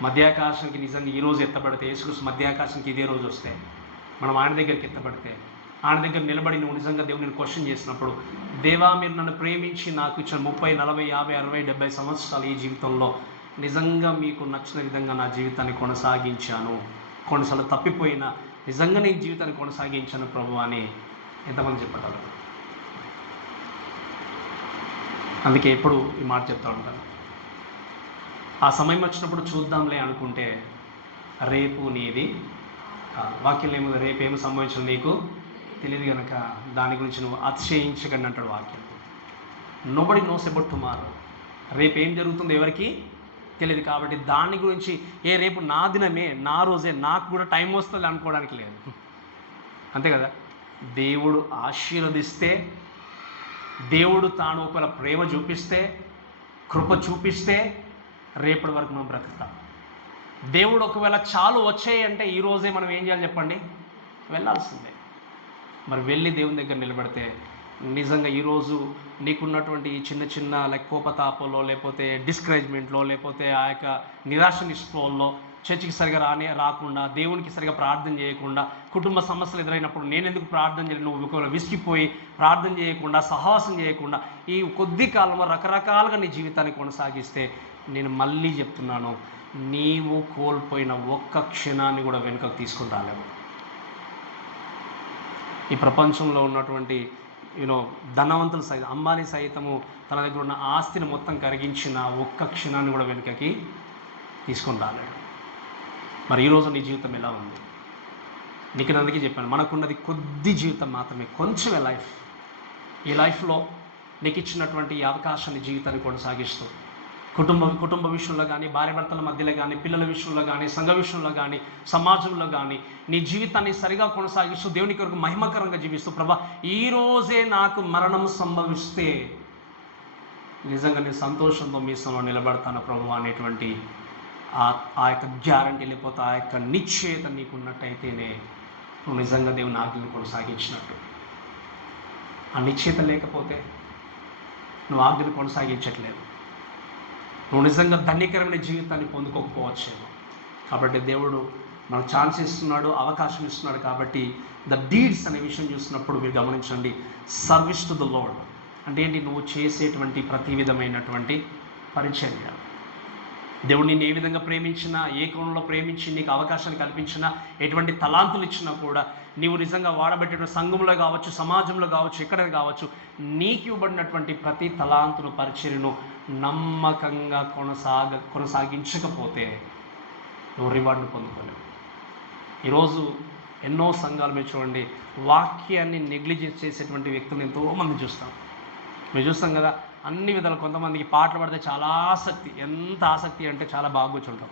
మధ్యాకాశానికి నిజంగా ఈరోజు ఎత్తబడితే, యేసుక్రీస్తు మధ్యాకాశానికి ఇదే రోజు వస్తే, మనం ఆయన దగ్గరికి ఎత్తబడితే, ఆయన దగ్గర నిలబడి నువ్వు నిజంగా దేవుని క్వశ్చన్ చేసినప్పుడు, దేవా మీరు నన్ను ప్రేమించి నాకు ఇచ్చిన 30, 40, 50, 60, 70 సంవత్సరాలు ఈ జీవితంలో నిజంగా మీకు నచ్చిన విధంగా నా జీవితాన్ని కొనసాగించాను, కొన్నిసార్లు తప్పిపోయినా నిజంగా నీ జీవితాన్ని కొనసాగించాను ప్రభు అని ఎంతమంది చెప్పగలరు? అందుకే ఎప్పుడు ఈ మాట చెప్తూ ఉంటాను, ఆ సమయం వచ్చినప్పుడు చూద్దాంలే అనుకుంటే రేపు నీది కాదు. వాక్యంలో ఏముంది? రేపు ఏమి సంభవించడం నీకు తెలియదు కనుక దాని గురించి నువ్వు అతిశయించకండి అంటాడు వాక్యం. Nobody knows about tomorrow. రేపు ఏం జరుగుతుందో ఎవరికి తెలియదు. కాబట్టి దాని గురించి రేపు నా దినమే, నా రోజే, నాకు కూడా టైం వస్తుంది అనుకోవడానికి లేదు. అంతే కదా? దేవుడు ఆశీర్వదిస్తే, దేవుడు తాను ఒకవేళ ప్రేమ చూపిస్తే, కృప చూపిస్తే రేపటి వరకు మనం బ్రతుకుతాం. దేవుడు ఒకవేళ చాలు వచ్చాయి అంటే ఈరోజే మనం ఏం చేయాలి చెప్పండి? వెళ్ళాల్సిందే. మరి వెళ్ళి దేవుని దగ్గర నిలబడితే నిజంగా ఈరోజు నీకున్నటువంటి చిన్న చిన్న కోపతాపంలో, లేకపోతే డిస్కరేజ్మెంట్లో, లేకపోతే ఆ యొక్క నిరాశ నిస్పృహల్లో చర్చికి సరిగా రాకుండా, దేవునికి సరిగా ప్రార్థన చేయకుండా, కుటుంబ సమస్యలు ఎదురైనప్పుడు నేను ఎందుకు ప్రార్థన చేయను, నువ్వు ఒకవేళ విసిగిపోయి ప్రార్థన చేయకుండా, సహవాసం చేయకుండా ఈ కొద్ది కాలంలో రకరకాలుగా నీ జీవితాన్ని కొనసాగిస్తే, నేను మళ్ళీ చెప్తున్నాను, నీవు కోల్పోయిన ఒక్క క్షణాన్ని కూడా వెనుకకు తీసుకుని రాలేవు. ఈ ప్రపంచంలో ఉన్నటువంటి ధనవంతులు సైతం, అంబానీ సైతము తన దగ్గర ఉన్న ఆస్తిని మొత్తం కరిగించిన ఒక్క క్షణాన్ని కూడా వెనుకకి తీసుకొని రాలేడు. మరి ఈరోజు నీ జీవితం ఎలా ఉంది? నీకు అందుకే చెప్పాను, మనకున్నది కొద్ది జీవితం మాత్రమే, కొంచెమే లైఫ్. ఈ లైఫ్లో నీకు ఇచ్చినటువంటి ఈ అవకాశాన్ని, జీవితాన్ని కొనసాగిస్తూ కుటుంబ విషయంలో కానీ, భార్యాభర్తల మధ్యలో కానీ, పిల్లల విషయంలో కానీ, సంఘ విషయంలో కానీ, సమాజంలో కానీ నీ జీవితాన్ని సరిగా కొనసాగిస్తూ దేవుని కొరకు మహిమకరంగా జీవిస్తూ, ప్రభా ఈరోజే నాకు మరణం సంభవిస్తే నిజంగా నేను సంతోషంతో మీ స్థలంలో నిలబడతాను ప్రభు అనేటువంటి ఆ యొక్క గ్యారంటీ, లేకపోతే ఆ యొక్క నిశ్చయత నీకు ఉన్నట్టయితేనే నువ్వు నిజంగా దేవుని ఆజ్ఞను కొనసాగించినట్టు. ఆ నిశ్చయత లేకపోతే నువ్వు ఆజ్ఞను కొనసాగించట్లేదు, నువ్వు నిజంగా ధన్యకరమైన జీవితాన్ని పొందుకోకపోవచ్చేమో. కాబట్టి దేవుడు మనకు ఛాన్స్ ఇస్తున్నాడు, అవకాశం ఇస్తున్నాడు. కాబట్టి ద డీడ్స్ అనే విషయం చూసినప్పుడు మీరు గమనించండి, సర్వీస్ టు ద లార్డ్ అంటే ఏంటి? నువ్వు చేసేటువంటి ప్రతి విధమైనటువంటి పరిచర్య. దేవుడు నిన్ను ఏ విధంగా ప్రేమించినా, ఏ కోణంలో ప్రేమించి నీకు అవకాశాన్ని కల్పించినా, ఎటువంటి తలాంతులు ఇచ్చినా కూడా నీవు నిజంగా వాడబెట్టిన సంఘంలో కావచ్చు, సమాజంలో కావచ్చు, ఎక్కడ కావచ్చు, నీకు ఇవ్వబడినటువంటి ప్రతి తలాంతును, పరిచర్యను నమ్మకంగా కొనసాగించకపోతే నువ్వు రివార్డును పొందుకోలేవు. ఈరోజు ఎన్నో సంఘాలు మీరు చూడండి, వాక్యాన్ని నెగ్లిజెన్స్ చేసేటువంటి వ్యక్తులు ఎంతోమంది చూస్తాం. మీరు చూస్తాం కదా, అన్ని విధాలు. కొంతమందికి పాటలు పడితే చాలా ఆసక్తి, ఎంత ఆసక్తి అంటే చాలా బాగా కూర్చుంటాం.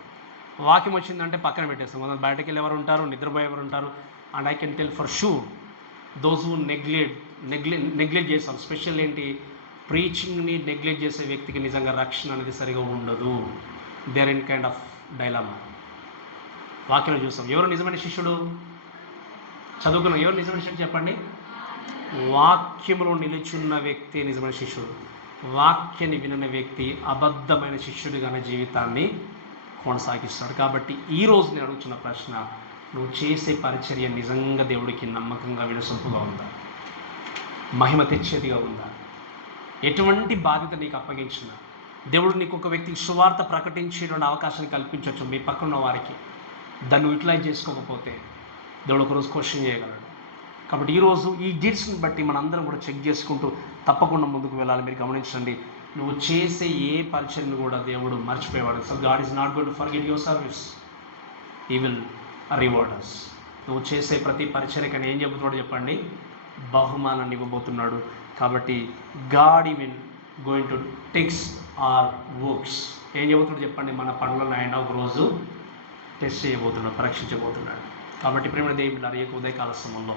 వాక్యం వచ్చిందంటే పక్కన పెట్టేస్తాం. కొంతమంది బయటకు వెళ్ళి ఎవరు ఉంటారు, నిద్రపోయి ఎవరు ఉంటారు. And I can tell for sure those who neglect చేస్తాం. స్పెషల్ ఏంటి, ప్రీచింగ్ని నెగ్లెక్ట్ చేసే వ్యక్తికి నిజంగా రక్షణ అనేది సరిగా ఉండదు. There in kind of dilemma. వాక్యంలో చూస్తాం. ఎవరు నిజమైన శిష్యుడు? చదువుకున్నాం. ఎవరు నిజమైన శిష్యుడు చెప్పండి? వాక్యంలో నిలుచున్న వ్యక్తి నిజమైన శిష్యుడు. వాక్యాన్ని వినని వ్యక్తి అబద్ధమైన శిష్యుడిగానే జీవితాన్ని కొనసాగిస్తాడు. కాబట్టి ఈరోజు నేను అడుగుతున్న ప్రశ్న, నువ్వు చేసే పరిచర్య నిజంగా దేవుడికి నమ్మకంగా వినసొంపుగా ఉందా? మహిమ తెచ్చేదిగా ఉందా? ఎటువంటి బాధ్యత నీకు అప్పగించిన దేవుడు నీకు ఒక వ్యక్తికి సువార్త ప్రకటించేటువంటి అవకాశాన్ని కల్పించవచ్చు మీ పక్కన వారికి. దాన్ని యూటిలైజ్ చేసుకోకపోతే దేవుడు ఒకరోజు క్వశ్చన్ చేయగలడు. కాబట్టి ఈరోజు ఈ డీడ్స్ని బట్టి మనందరం కూడా చెక్ చేసుకుంటూ తప్పకుండా ముందుకు వెళ్ళాలి. మీరు గమనించండి, నువ్వు చేసే ఏ పరిచర్యను కూడా దేవుడు మర్చిపోయేవాడు. So God is not going to forget your service, he will reward us. నువ్వు చేసే ప్రతి పరిచర్యకని ఏం చెబుతున్నాడు చెప్పండి? బహుమానాన్ని ఇవ్వబోతున్నాడు. కాబట్టి God even going to takes our works. ఏం చెబుతున్నాడు చెప్పండి? మన పనులను ఆయన ఒకరోజు టెస్ట్ చేయబోతున్నాడు, పరీక్షించబోతున్నాడు. కాబట్టి ప్రేమ దేవుని యొక్క ఉదయకాల సమయంలో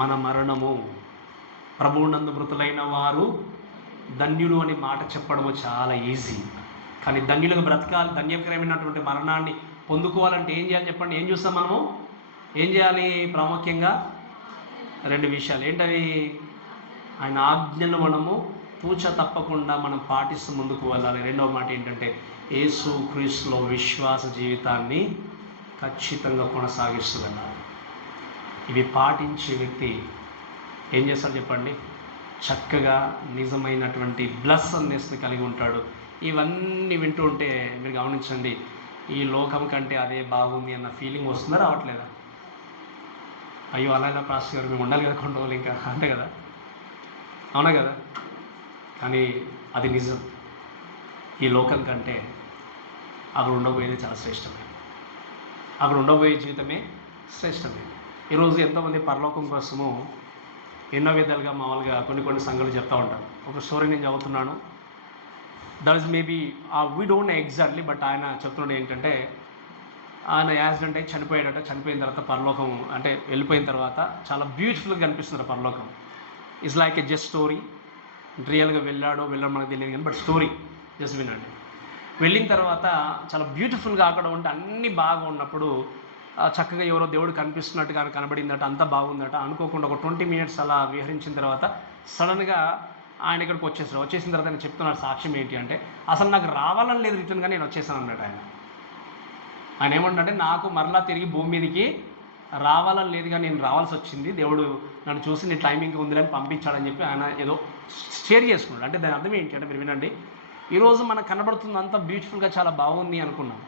మన మరణము, ప్రభువునందు మృతులైన వారు ధన్యులు అని మాట చెప్పడము చాలా ఈజీ. కానీ ధన్యులుగా బ్రతకాలి, ధన్యకరమైనటువంటి మరణాన్ని పొందుకోవాలంటే ఏం చేయాలి చెప్పండి? ఏం చూస్తాం మనము? ఏం చేయాలి? ప్రాముఖ్యంగా 2 విషయాలు. ఏంటవి? ఆయన ఆజ్ఞను మనము తూచ తప్పకుండా మనం పాటిస్తూ ముందుకు వెళ్ళాలి. రెండవ మాట ఏంటంటే, యేసు క్రీస్తులో విశ్వాస జీవితాన్ని ఖచ్చితంగా కొనసాగిస్తూ వెళ్ళాలి. ఇవి పాటించే వ్యక్తి ఏం చేస్తాడు చెప్పండి? చక్కగా నిజమైనటువంటి బ్లెస్సన్నెస్ని కలిగి ఉంటాడు. ఇవన్నీ వింటూ ఉంటే మీరు గమనించండి, ఈ లోకం కంటే అదే బాగుంది అన్న ఫీలింగ్ వస్తుందా, రావట్లేదా? అయ్యో అలా ఇలా పాస్టర్ గారు మేము ఉండాలి కదా కొన్ని రోజులు ఇంకా, అంతే కదా, అవునా కదా? కానీ అది నిజం. ఈ లోకం కంటే అక్కడ ఉండబోయేది చాలా శ్రేష్టమే. అక్కడ ఉండబోయే జీవితమే శ్రేష్టమే. ఈరోజు ఎంతోమంది పరలోకం కోసము ఎన్నో విధాలుగా మామూలుగా కొన్ని సంఘాలు చెప్తూ ఉంటారు. ఒక స్టోరీ నేను చదువుతున్నాను. That is maybe we don't know exactly, but ఆయన చెప్తున్నాడు ఏంటంటే, ఆయన యాక్సిడెంట్ అయి చనిపోయాడట. చనిపోయిన తర్వాత పరలోకం అంటే వెళ్ళిపోయిన తర్వాత చాలా బ్యూటిఫుల్గా కనిపిస్తుంది పరలోకం. It's like a just story. రియల్గా వెళ్ళడం మనకు తెలియదు కానీ, బట్ స్టోరీ జస్ట్ వినండి. వెళ్ళిన తర్వాత చాలా బ్యూటిఫుల్గా అక్కడ ఉంటే అన్నీ బాగా ఉన్నప్పుడు చక్కగా ఎవరో దేవుడు కనిపిస్తున్నట్టుగా కనబడిందట, అంతా బాగుందట. అనుకోకుండా ఒక 20 minutes అలా విహరించిన తర్వాత సడన్గా ఆయన ఇక్కడికి వచ్చేసిన తర్వాత ఆయన చెప్తున్నాడు సాక్ష్యం ఏంటి అంటే, అసలు నాకు రావాలని లేదు రిటర్న్గా, నేను వచ్చేసాను అన్నాడు ఆయన ఏమంటే, నాకు మరలా తిరిగి భూమి మీదకి రావాలని లేదుగా, నేను రావాల్సి వచ్చింది, దేవుడు నన్ను చూసి నీ టైమింగ్ ఉందని పంపించాడని చెప్పి ఆయన ఏదో షేర్ చేసుకున్నాడు. అంటే దాని అర్థం ఏంటి అంటే, మీరు వినండి, ఈరోజు మనకు కనబడుతుంది అంతా బ్యూటిఫుల్గా చాలా బాగుంది అనుకున్నాం,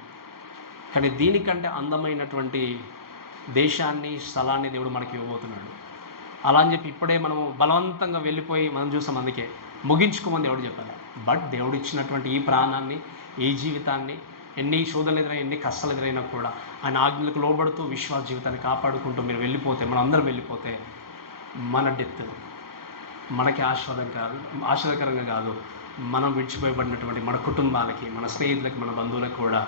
కానీ దీనికంటే అందమైనటువంటి దేశాన్ని, స్థలాన్ని దేవుడు మనకి ఇవ్వబోతున్నాడు. అలా అని చెప్పి ఇప్పుడే మనం బలవంతంగా వెళ్ళిపోయి మనం చూసాం, అందుకే ముగించుకోమని దేవుడు చెప్పాలి. బట్ దేవుడు ఇచ్చినటువంటి ఈ ప్రాణాన్ని, ఈ జీవితాన్ని, ఎన్ని శోధనలు ఎదురైనా, ఎన్ని కష్టాలు ఎదురైనా కూడా ఆయన ఆజ్ఞలకు లోబడుతూ విశ్వాస జీవితాన్ని కాపాడుకుంటూ మీరు వెళ్ళిపోతే, మనం అందరం వెళ్ళిపోతే, మన డెత్ మనకి ఆశీర్వాదకరంగా కాదు, మనం విడిచిపోయబడినటువంటి మన కుటుంబాలకి, మన స్నేహితులకి, మన బంధువులకు కూడా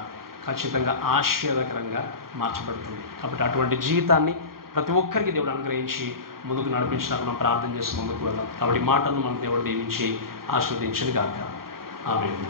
ఖచ్చితంగా ఆశీర్వాదకరంగా మార్చబడుతుంది. కాబట్టి అటువంటి జీవితాన్ని ప్రతి ఒక్కరికి దేవుడు అనుగ్రహించి ముందుకు నడిపించినాక మనం ప్రార్థన చేసి ముందుకు వెళ్దాం. కాబట్టి మాటలను మన దేవుడు దీవించి ఆశీర్వదించును గాక. ఆమేన్.